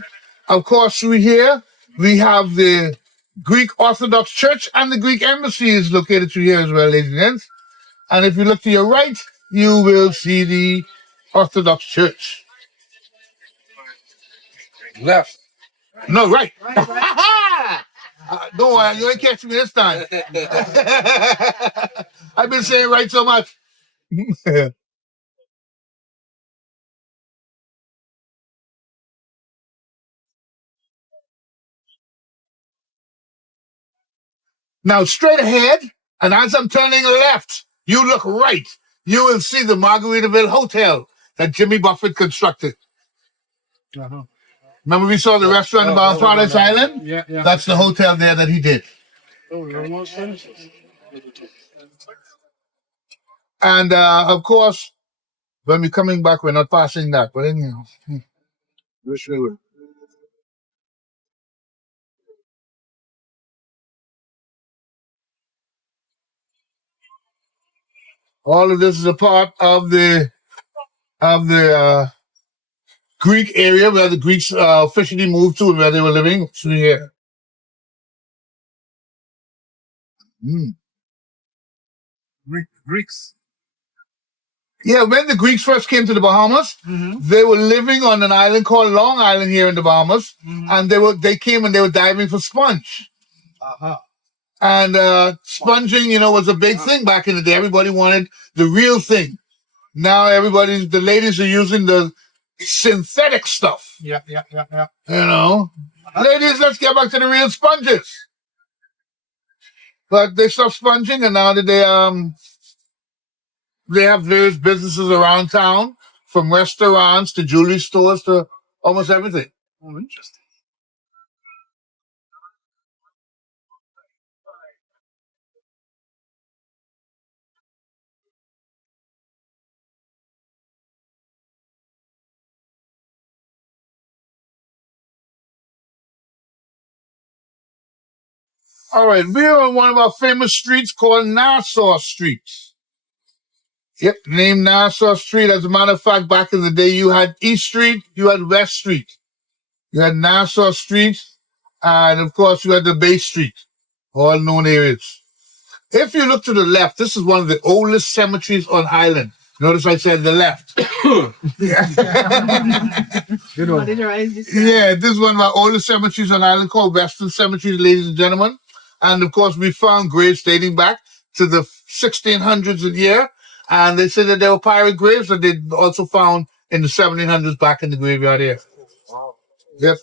Of course, through here, we have the Greek Orthodox Church and the Greek Embassy is located through here as well, ladies and gents. And if you look to your right, you will see the Orthodox Church. Left. No, right. Don't worry, you ain't catching me this time. I've been saying right so much. Now, straight ahead, and as I'm turning left, you look right. You will see the Margaritaville Hotel that Jimmy Buffett constructed. Remember we saw the restaurant about Paradise Island? Yeah. That's the hotel there that he did. Oh, we're almost finished. And, of course, when we're coming back, we're not passing that. But anyhow, wish we would. All of this is a part of the Greek area where the Greeks officially moved to and where they were living through here. Greeks. Yeah, when the Greeks first came to the Bahamas, they were living on an island called Long Island here in the Bahamas, and they came and they were diving for sponge. And sponging, was a big thing back in the day. Everybody wanted the real thing. Now the ladies are using the synthetic stuff. Yeah. Ladies, let's get back to the real sponges. But they stopped sponging, and now they have various businesses around town, from restaurants to jewelry stores to almost everything. Oh, interesting. All right, we're on one of our famous streets called Nassau Street. Yep, named Nassau Street. As a matter of fact, back in the day, you had East Street, you had West Street. You had Nassau Street, and of course, you had the Bay Street, all known areas. If you look to the left, this is one of the oldest cemeteries on island. Notice I said the left. Yeah, this is one of our oldest cemeteries on island called Western Cemetery, ladies and gentlemen. And of course, we found graves dating back to the 1600s in here. And they said that there were pirate graves that they also found in the 1700s back in the graveyard here. Yep.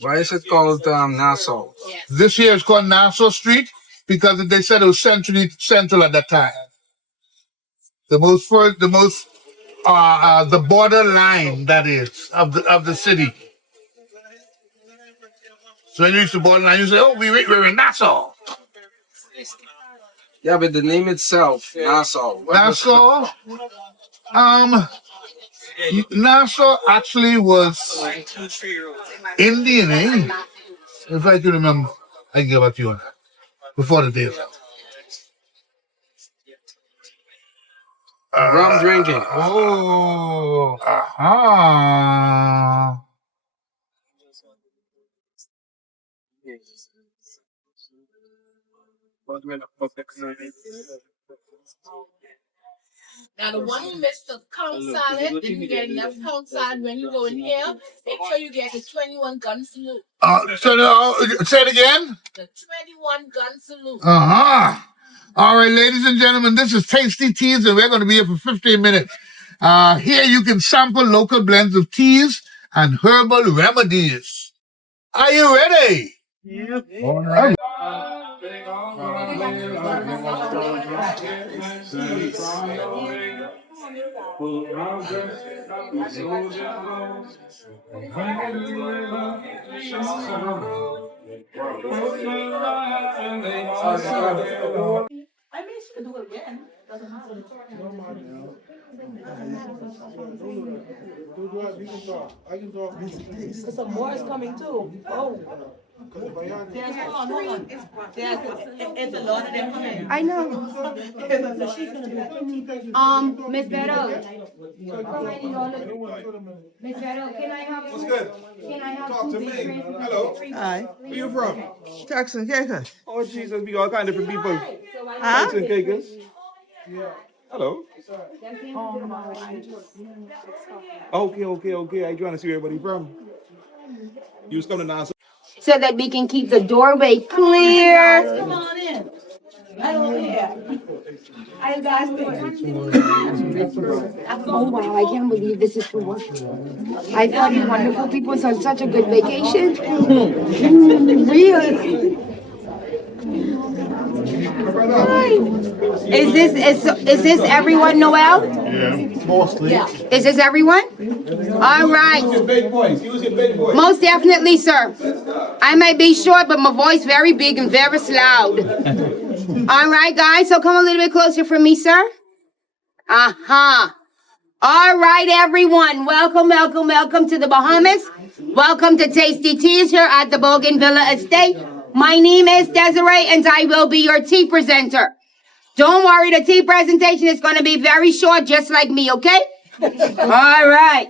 Why is it called Nassau? This here is called Nassau Street because they said it was central at that time. The border line, that is, of the city. So when you reach the border line, you say, "Oh, we're in Nassau." Yeah, but the name itself, Nassau. Nassau. Nassau actually was Indian, eh? If I can remember, I can get back to you on that before the day is out. Rum drinking. Oh. Aha. Now, the one who missed the count salad, didn't get enough count salad when you go in here, make sure you get the 21 gun salute. Say it again. The 21 gun salute. All right, ladies and gentlemen, this is Tasty Teas, and we're going to be here for 15 minutes. Here you can sample local blends of teas and herbal remedies. Are you ready? Yep. All right. I may should do it again. Doesn't matter. Some more is coming too. Oh. There's hold on. It's a lot of them coming. I know. Miss Beto. Miss Beto, can I have What's good? Can I have Talk to me. drinks? Hello. Hi. Where you from? Turks and Caicos. Oh, Jesus, we got all kind of different people. Huh? Turks and Caicos. Hello. Okay. I trying to see where everybody from. You was coming to Nassau. So that we can keep the doorway clear. Come on in. Right over here. I got Oh wow, I can't believe this is true. I thought you wonderful people was on such a good vacation. Really? Is this everyone, Noel? Yeah, mostly. Is this everyone? All right. Big voice. Use your big voice. Most definitely, sir. I might be short, but my voice very big and very loud. All right, guys. So come a little bit closer for me, sir. All right, everyone. Welcome to the Bahamas. Welcome to Tasty Teas here at the Bougainvillea Estate. My name is Desiree, and I will be your tea presenter. Don't worry, the tea presentation is going to be very short, just like me, okay? All right.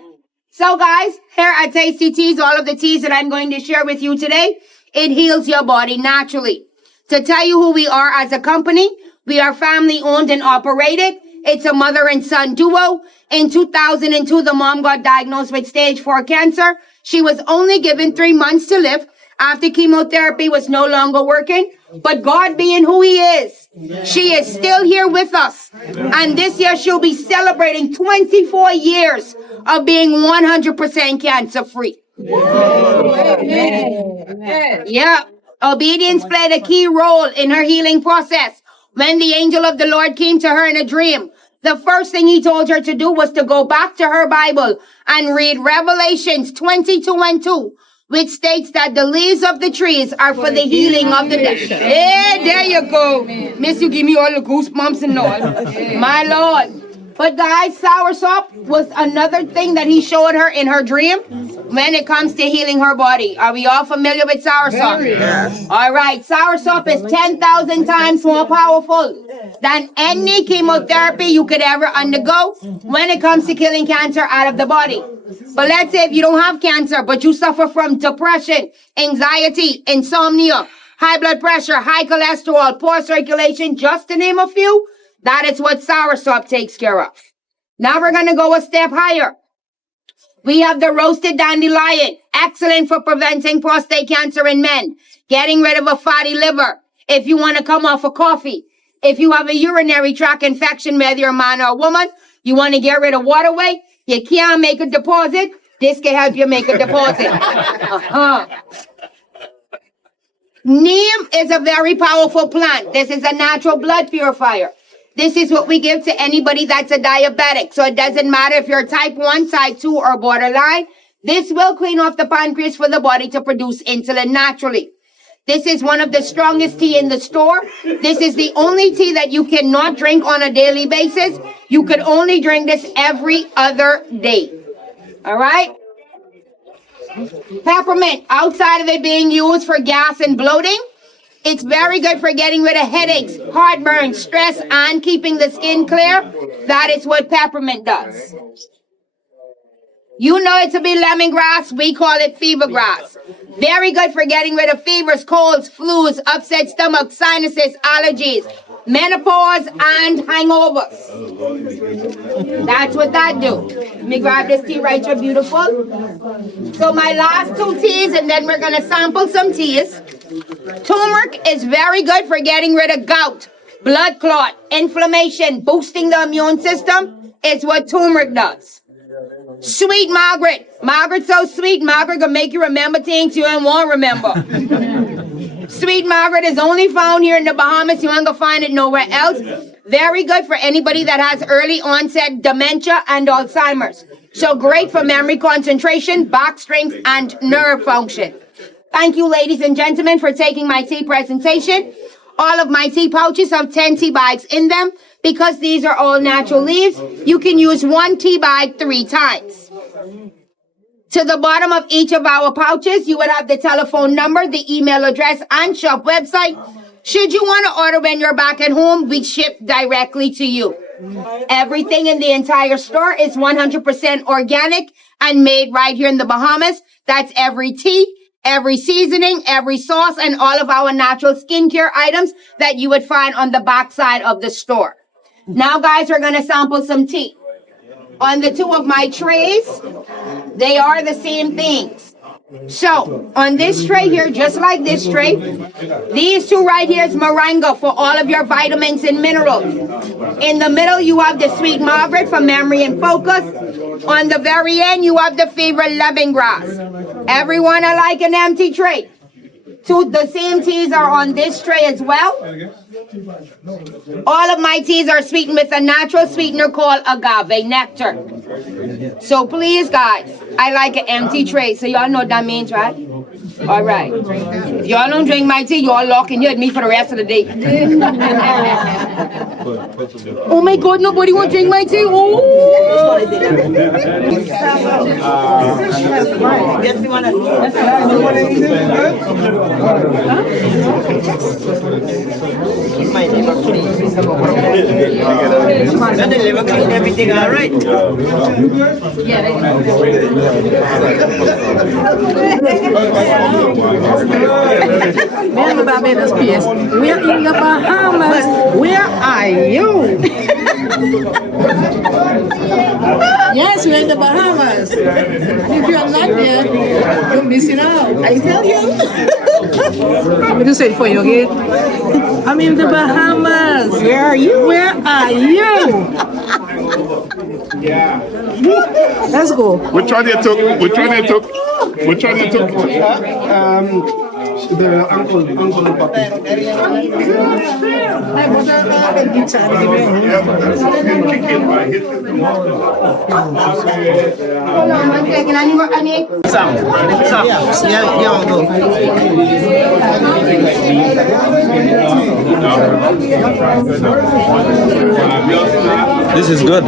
So, guys, here at Tasty Teas, all of the teas that I'm going to share with you today, it heals your body naturally. To tell you who we are as a company, we are family owned and operated. It's a mother and son duo. In 2002, the mom got diagnosed with stage 4 cancer. She was only given 3 months to live after chemotherapy was no longer working. But God being who he is, she is still here with us. And this year she'll be celebrating 24 years of being 100% cancer free. Yeah. Obedience played a key role in her healing process. When the angel of the Lord came to her in a dream, the first thing he told her to do was to go back to her Bible and read Revelations 22:2, which states that the leaves of the trees are for the healing of the dead. Hey, there you go. Miss, you give me all the goosebumps and all. My Lord. But guys, soursop was another thing that he showed her in her dream when it comes to healing her body. Are we all familiar with soursop? Yes. All right, soursop is 10,000 times more powerful than any chemotherapy you could ever undergo when it comes to killing cancer out of the body. But let's say if you don't have cancer, but you suffer from depression, anxiety, insomnia, high blood pressure, high cholesterol, poor circulation, just to name a few, that is what soursop takes care of. Now we're going to go a step higher. We have the roasted dandelion, excellent for preventing prostate cancer in men, getting rid of a fatty liver. If you want to come off of coffee, if you have a urinary tract infection, whether you're a man or a woman, you want to get rid of waterway, you can't make a deposit, this can help you make a deposit. Neem is a very powerful plant. This is a natural blood purifier. This is what we give to anybody that's a diabetic. So it doesn't matter if you're type 1, type 2, or borderline. This will clean off the pancreas for the body to produce insulin naturally. This is one of the strongest tea in the store. This is the only tea that you cannot drink on a daily basis. You could only drink this every other day. All right? Peppermint, outside of it being used for gas and bloating, it's very good for getting rid of headaches, heartburn, stress, and keeping the skin clear. That is what peppermint does. You know it to be lemongrass. We call it fever grass. Very good for getting rid of fevers, colds, flus, upset stomach, sinuses, allergies. menopause, and hangovers. That's what that do. Let me grab this tea right here, beautiful. So my last two teas, and then we're gonna sample some teas. Turmeric is very good for getting rid of gout, blood clot, inflammation, boosting the immune system is what turmeric does. Sweet Margaret. Margaret's so sweet. Margaret can make you remember things you ain't want to remember. Sweet Margaret is only found here in the Bahamas. You ain't gonna find it nowhere else. Very good for anybody that has early onset dementia and Alzheimer's. So great for memory, concentration, back strength, and nerve function. Thank you, ladies and gentlemen, for taking my tea presentation. All of my tea pouches have 10 tea bags in them. Because these are all natural leaves, you can use one tea bag 3 times. To the bottom of each of our pouches, you would have the telephone number, the email address, and shop website. Should you want to order when you're back at home, we ship directly to you. Everything in the entire store is 100% organic and made right here in the Bahamas. That's every tea, every seasoning, every sauce, and all of our natural skincare items that you would find on the back side of the store. Now, guys, we're going to sample some tea. On the 2 of my trays, they are the same things. So, on this tray here, just like this tray, these 2 right here is moringa for all of your vitamins and minerals. In the middle, you have the Sweet Margaret for memory and focus. On the very end, you have the favorite lemongrass. Everyone are like an empty tray. The same teas are on this tray as well. All of my teas are sweetened with a natural sweetener called agave nectar. So please, guys, I like an empty tray. So y'all know what that means, right? All right. If y'all don't drink my tea, y'all locking here with me for the rest of the day. Oh my God, nobody want to drink my tea? Oh. Everything all right? Man, Barbados PS. We're in the Bahamas. Where are you? Yes, we're in the Bahamas. If you're not there, you're missing out. I tell you. I'm going to say it for you again. I'm in the Bahamas. Where are you? Where are you? Yeah. Let's go. Which one you took? Which one you took? Which one you took? The uncle and puppy. Hold on one second. I need... This is good.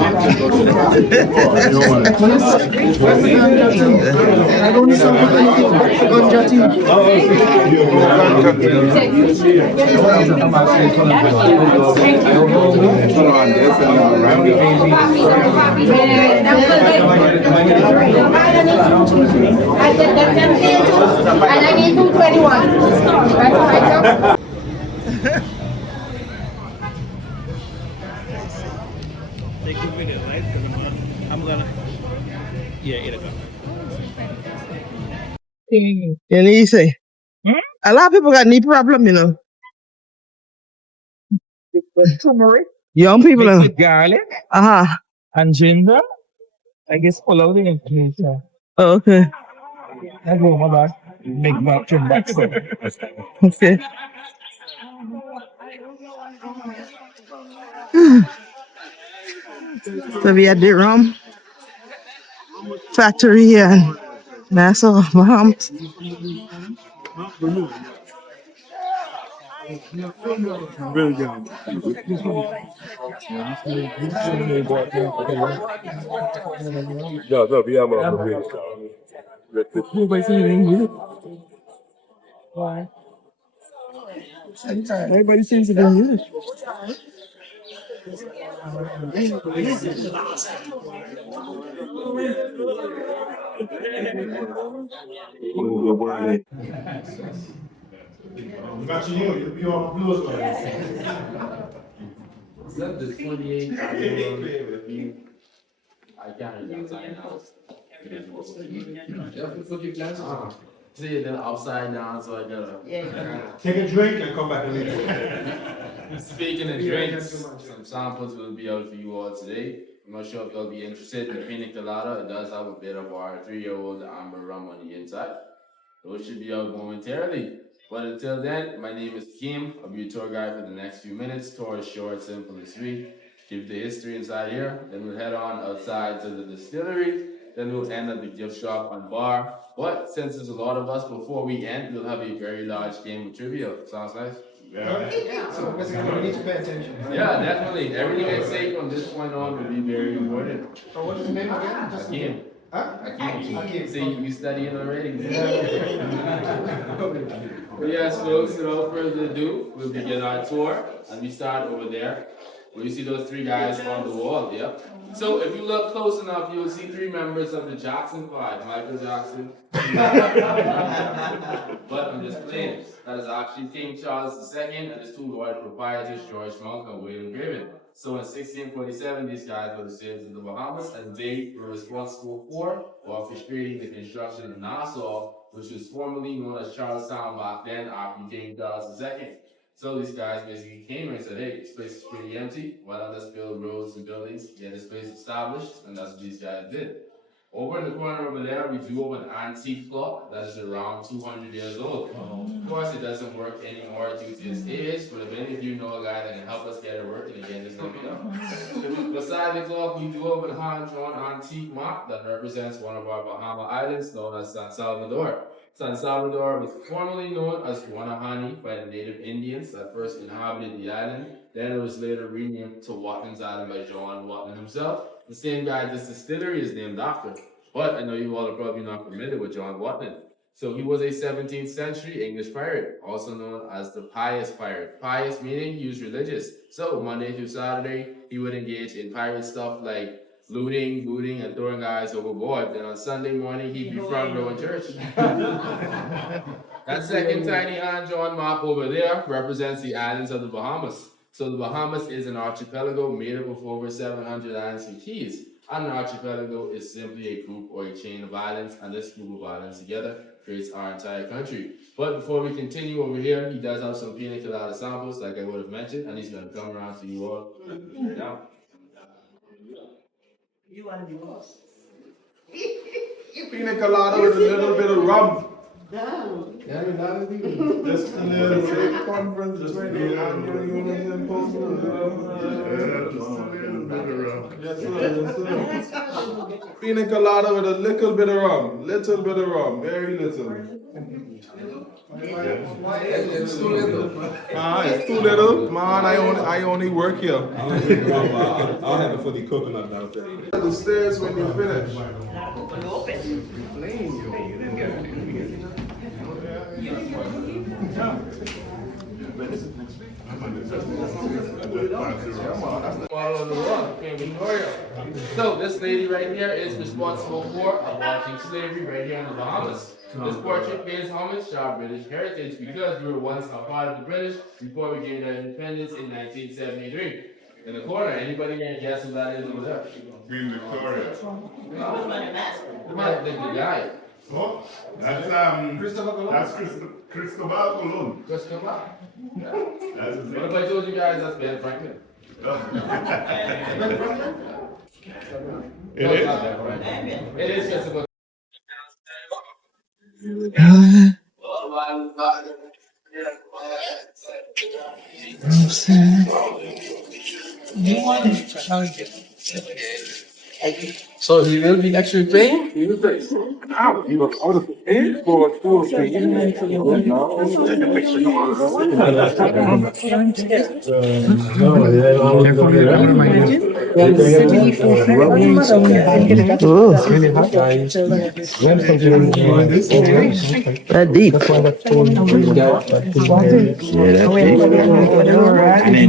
And I need 221. That's right. Take a video, right? Because I'm gonna. Yeah, it'll go. You say, a lot of people got knee problem, you know. Turmeric, Young people, mixed with garlic and ginger. I guess pull out the influencer. Oh, okay. I go my bad. Make my trim back. Okay. So we had the rum factory here in Nassau, Bahamas. Everybody seems to be English. Except the 28th, I can't read outside now. Definitely put your glasses on. See it then upside down, so I gotta. Take a drink and come back and leave. Speaking of drinks, some samples will be out for you all today. I'm not sure if you'll be interested in the pina colada. It does have a bit of our 3-year-old amber rum on the inside. Those should be out momentarily. But until then, my name is Kim. I'll be your tour guide for the next few minutes. Tour is short, simple, and sweet. Give the history inside here. Then we'll head on outside to the distillery. Then we'll end at the gift shop and bar. But since there's a lot of us, before we end, we'll have a very large game of trivia. Sounds nice? Yeah. So we need to pay attention. Yeah, definitely. Everything I say from this point on will be very important. So what is the name again? Hakeem. Huh? Hakeem. See, you studying already. But yes, folks, without further ado, we'll begin our tour. And we start over there. Where you see those 3 guys on the wall, yep. So if you look close enough, you'll see 3 members of the Jackson 5. Michael Jackson. But I'm just playing. That is actually King Charles II and his 2 royal proprietors, George Monk and William Graven. So in 1647, these guys were the citizens of the Bahamas, and they were responsible for orchestrating the construction of Nassau, which was formerly known as Charlestown back then after King Charles II. So these guys basically came and said, hey, this place is pretty empty. Why not let's build roads and buildings, get this place established? And that's what these guys did. Over in the corner over there, we do have an antique clock that is around 200 years old. Of course, it doesn't work anymore due to its age, but if any of you know a guy that can help us get it working again, just let me know. Beside the clock, we do have a hand-drawn antique map that represents one of our Bahama islands known as San Salvador. San Salvador was formerly known as Guanahani by the native Indians that first inhabited the island. Then it was later renamed to Watkins Island by John Watson himself. The same guy this distillery is named after. But I know you all are probably not familiar with John Watson. So he was a 17th century English pirate, also known as the pious pirate. Pious meaning he was religious. So Monday through Saturday, he would engage in pirate stuff like looting, booting, and throwing guys overboard. Then on Sunday morning, he'd be front row in church. That second tiny hand-drawn map over there represents the islands of the Bahamas. So the Bahamas is an archipelago made up of over 700 islands and keys. And an archipelago is simply a group or a chain of islands, and this group of islands together creates our entire country. But before we continue over here, he does have some pina colada samples, like I would have mentioned, and he's going to come around to you all right now. Pina colada with a little bit of rum. Just a little conference, 20 Pina colada with a little bit of rum, very little. It's too little. It's too little, man. I only work here. I'll have it for the coconut downstairs. The stairs when you finish. On the wall, Queen Victoria. So this lady right here is responsible for abolishing slavery right here in the Bahamas. This portrait pays homage to our British heritage because we were once a part of the British before we gained our independence in 1973. In the corner, anybody can guess who that is over there? Queen Victoria. The guy. Oh, that's Cristobal Colon. Cristobal. Yeah. That's his What name. if I told you guys that's Ben Franklin? It is? It is Cristobal. So he will be actually playing? He will play. You were out of the air for a tour of Deep. I didn't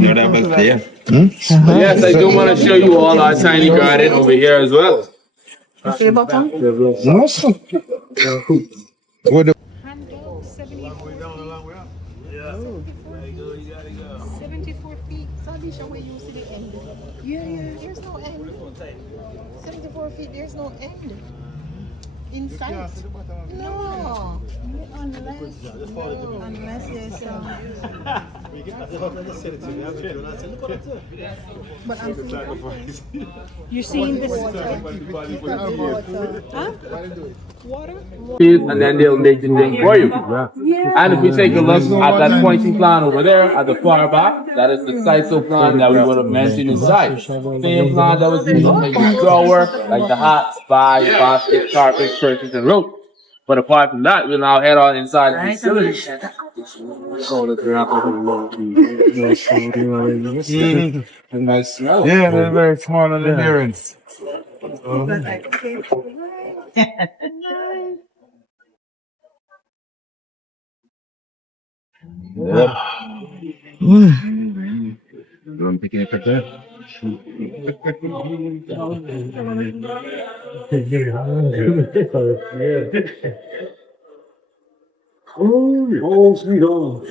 know that was there. Yes, I do want to show you all our tiny garden over here as well. Handle 74. Yeah. There you go, you gotta go. 74 feet. So Alicia, where you see the end? Yeah, yeah. There's no end. 74 feet, there's no end. In sight. No. Unless there's some. But I'm you're seeing this water. Huh? Water? And then they'll make the thing for you. And if we take a look at that pointing plan over there at the far back, that is the CISO plan that we would have mentioned inside. Same plan that was used to make the draw work, like the hats, bags, baskets, carpet, curtains, and rope. But apart from that, we'll now head on inside the facility. Nice smell. Yeah, they're very small in appearance. Oh, sweet home.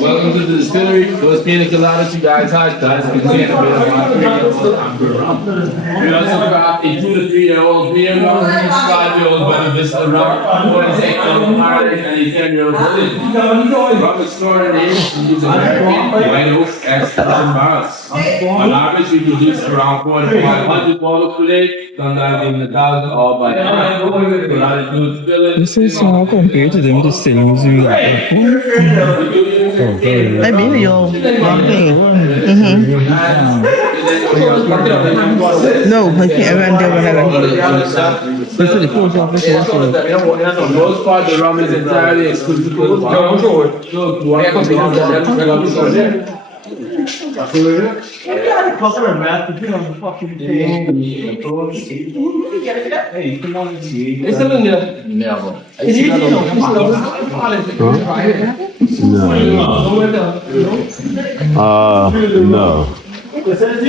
Welcome to the distillery. Those pina coladas you guys had, guys contain a bit of rum. We also got a 2 to 3 year old beer rum, 5-year-old Buena Vista rum, 48-year-old Paradise, and a 10-year-old Bullet. Rum is stored in aged using American white oak extract barrels. On average, we produce around 400 to 500 bottles per day, sometimes even 1,000 all by hand. So that includes fillers. This is small compared to them distilleries we got. I believe you're walking. No, I can't run there when I run. This is the post office. For the most part, the rum is entirely exclusive to the bar. No.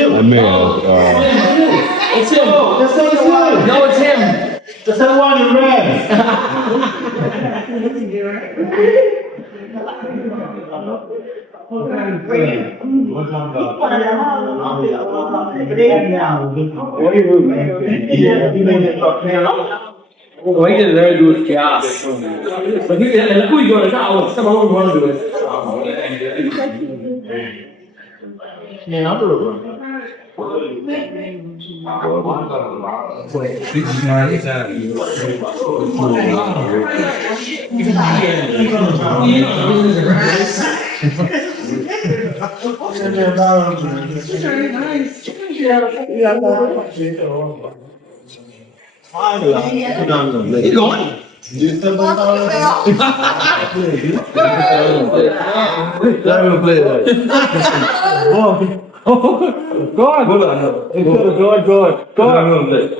I may have. It's him. No, it's him. That's the one in red. Oh, he did very good gas. But he and who you going to tell? Someone want to do it. Yeah, I'll do it.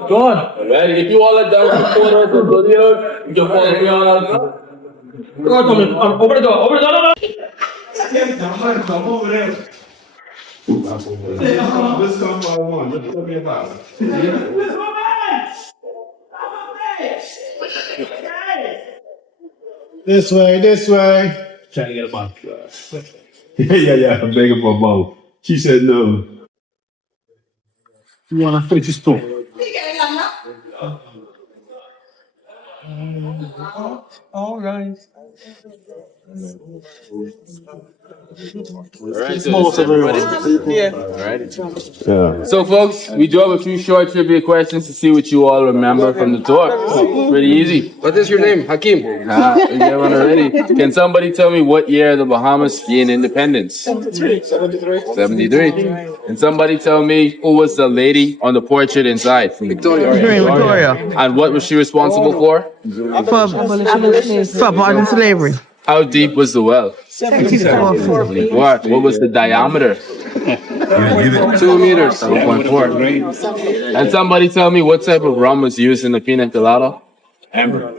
Go on. Man, if you all are down to corner to bloody out, you can follow me on. Go on, Tommy. Open the door. Open the door. Let's come by one. Let's come here about This way, this way. trying to get a box. yeah. I'm begging for both. She said no. You wanna finish this talk? All right. Alright, so folks, we do have a few short trivia questions to see what you all remember from the tour. Pretty easy. What is your name? Hakeem. You get one already. Can somebody tell me what year the Bahamas gained independence? 73. 73. Can somebody tell me who was the lady on the portrait inside? Victoria. And what was she responsible for? For modern slavery. How deep was the well? 74 feet. What was the diameter? 2 meters. 1.4. And somebody tell me what type of rum was used in the pina colada? Amber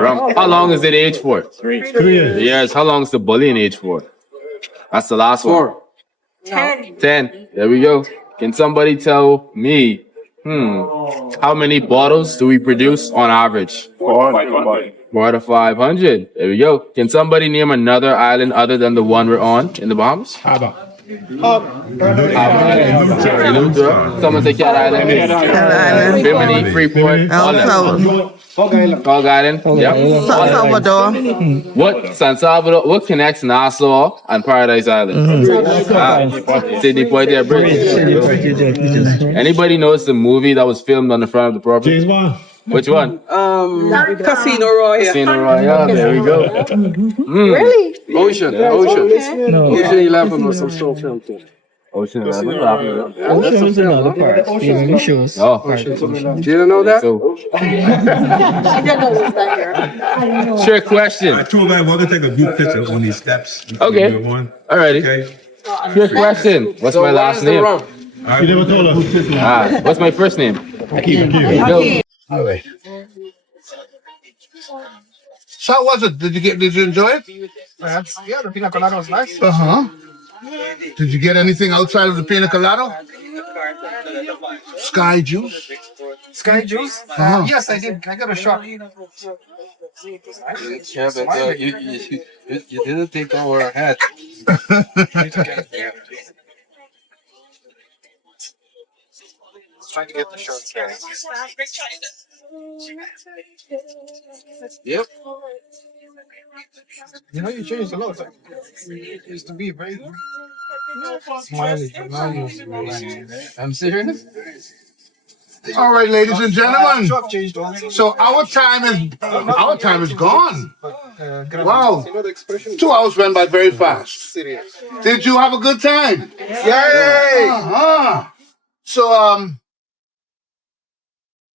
rum. How long is it aged for? 3 years. Yes. How long is the bullion aged for? That's the last one. 10. There we go. Can somebody tell me, how many bottles do we produce on average? 400. 4 to 500. There we go. Can somebody name another island other than the one we're on in the Bahamas? Someone say Cat Island. Bimini, Freeport, all that. Fog Island. Yep. San Salvador. What San Salvador? What connects Nassau and Paradise Island? Sydney Poitier Bridge. Anybody knows the movie that was filmed on the front of the property? James Bond. Which one? Casino Royale. Casino Royale. There we go. Really? Ocean. Ocean 11 was some short film too. Ocean 11. Ocean is another part. It shows. Oh, you didn't know that? Trick question. I told that we're gonna take a group picture on these steps. Okay. Alrighty. Okay. Trick question. What's my last name? You never told us. What's my first name? All right. So how was it? Did you enjoy it? Yeah, the pina colada was nice. Did you get anything outside of the pina colada? Sky juice? Sky juice? Yes, I did. I got a shot. Yeah, but you didn't take our hat. Trying to get the shorts. Yep. You know, you changed a lot. It used to be very smiley. I'm serious. All right, ladies and gentlemen. Shop changed also. So our time is gone. Wow. 2 hours went by very fast. Did you have a good time? Yay! So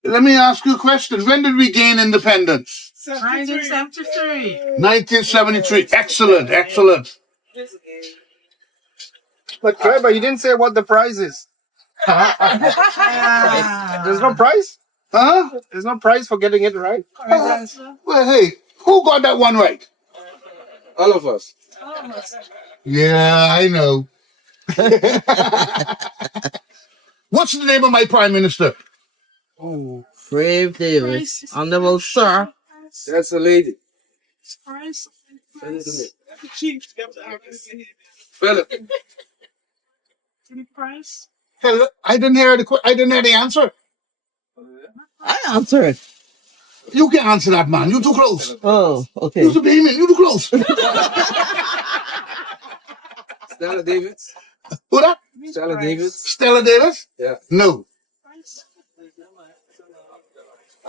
let me ask you a question. When did we gain independence? 1973. 1973. Excellent. But Trevor, you didn't say what the prize is. There's no prize? Huh? There's no prize for getting it right? Well, hey, who got that one right? All of us. Yeah, I know. What's the name of my prime minister? Oh, Brave Davis. Honorable Sir. That's a lady. Philip. Hello, I didn't hear the answer. I answered. You can answer that, man. You too close. Oh, okay. You too you too close. Stella Davis. Who that? Stella Davis. Stella Davis? Yeah. No.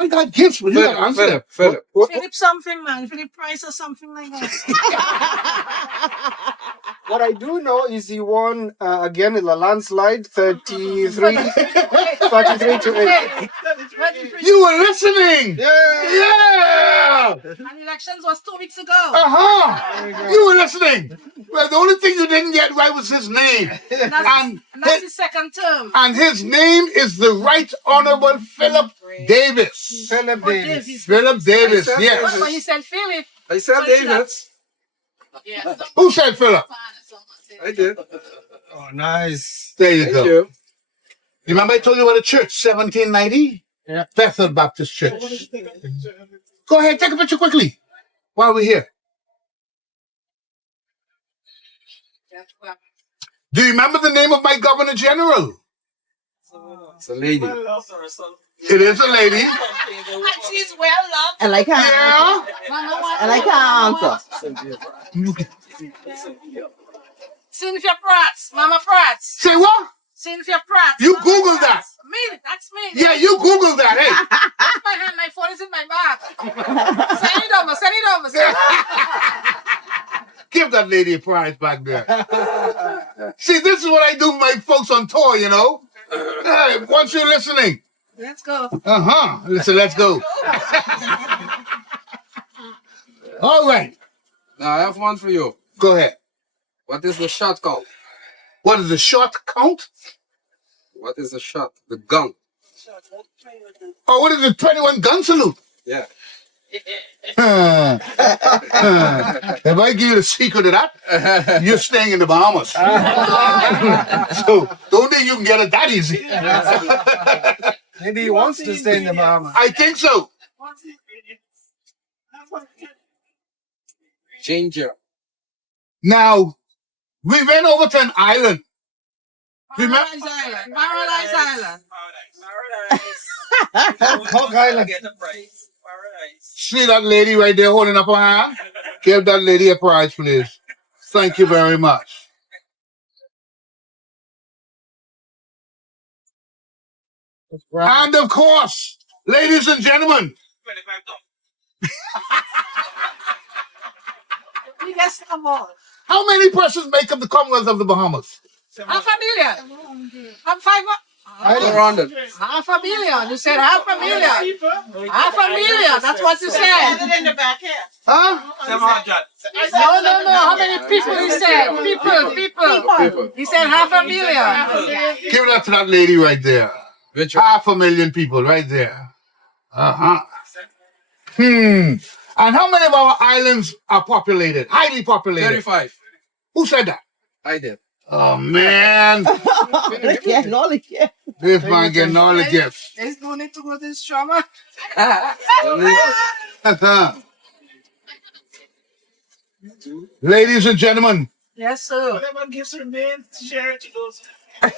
I got gifts, but you got to answer them. Philip. Philip something, man. Philip Price or something like that. What I do know is he won again in a landslide, 33 to 8. You were listening. Yeah. And elections was 2 weeks ago. You were listening. Well, the only thing you didn't get right was his name. And that's his second term. And his name is the Right Honorable Philip Davis. Philip Davis. Philip Davis, yes. But he said Philip. I said Davis. Who said Philip? I did. Oh, nice. There you Thank go. you. You remember I told you about the church, 1790? Yeah. Bethel Baptist Church. Go ahead, take a picture quickly while we're here. Do you remember the name of my Governor General? It's a lady. It is a lady. And she's well loved. I like her. Yeah. I like her answer. Cynthia Pratt. Mama Pratt. Say what? Cynthia Pratt. You Mama Google Pratt. that. Me, that's me. Yeah, you Google that. Hey. That's my hand. My phone is in my bag. Send it over. Send it over. Send it over. Give that lady a prize back there. See, this is what I do for my folks on tour, you know. Once you're listening. Let's go. Listen, let's go. All right. Now I have one for you. Go ahead. What is the shot count? What is the shot count? What is the shot? The gun. Oh, what is the 21 gun salute? Yeah. If I give you the secret of that, you're staying in the Bahamas. So don't think you can get it that easy. Maybe he wants to stay in the Bahamas. I think so. Ginger. Now, we went over to an island. Paradise Island. Paradise Island. Hog Island. See that lady right there holding up her hand? Give that lady a prize, please. Thank you very much. And of course, ladies and gentlemen, Biggest of all. how many persons make up the Commonwealth of the Bahamas? Half a million. I'm 400. half a million. You said half a million. Half a million. That's what you said. In the back here. Huh? 700. No. How many people he said? People. He said half a million. Give that to that lady right there. Which one? 500,000 people right there. Uh-huh. And how many of our islands are populated? Highly populated. 35. Who said that? I did. Oh, man. This man getting all the gifts. There's no need to go to this trauma. Ladies and gentlemen, Yes, sir. Whatever gives remain, share it to those. Okay,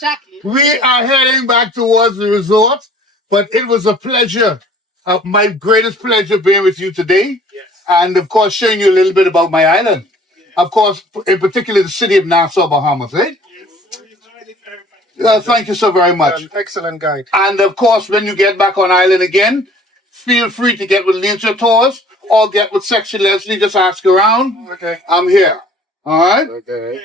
Jackie. we are heading back towards the resort, but it was a pleasure, my greatest pleasure being with you today. And of course, sharing you a little bit about my island. Of course, in particular, the city of Nassau, Bahamas, right? Thank you so very much. Excellent guide. And of course, when you get back on island again, feel free to get with Nature Tours or get with Sexy Leslie. Just ask around. Okay. I'm here. All right? Okay.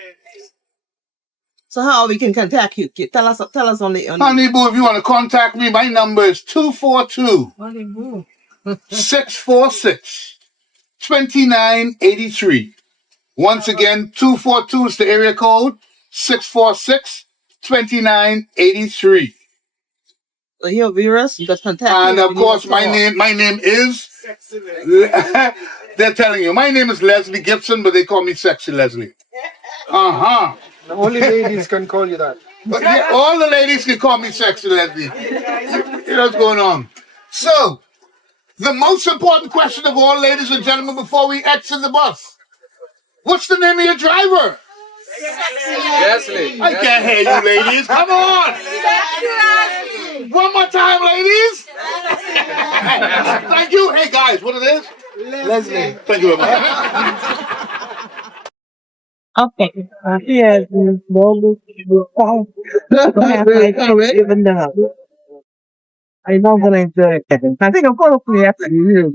So how we can contact you? Tell us on the Honey boo, if you want to contact me, my number is 242-646-2983. Once again, 242 is the area code, 646-2983. So here, viewers, you just contact And you of course, my name is. They're telling you, my name is Leslie Gibson, but they call me Sexy Leslie. The only ladies can call you that. But yeah, all the ladies can call me Sexy Leslie. Here's what's going on. So, the most important question of all, ladies and gentlemen, before we exit the bus. What's the name of your driver? Leslie. I can't hear you, ladies. Come on. One more time, ladies. Thank you. Hey, guys, what it is? Leslie. Thank you very much. Okay. Yes, even though I'm not going to enjoy it. I think I'm going to play after you.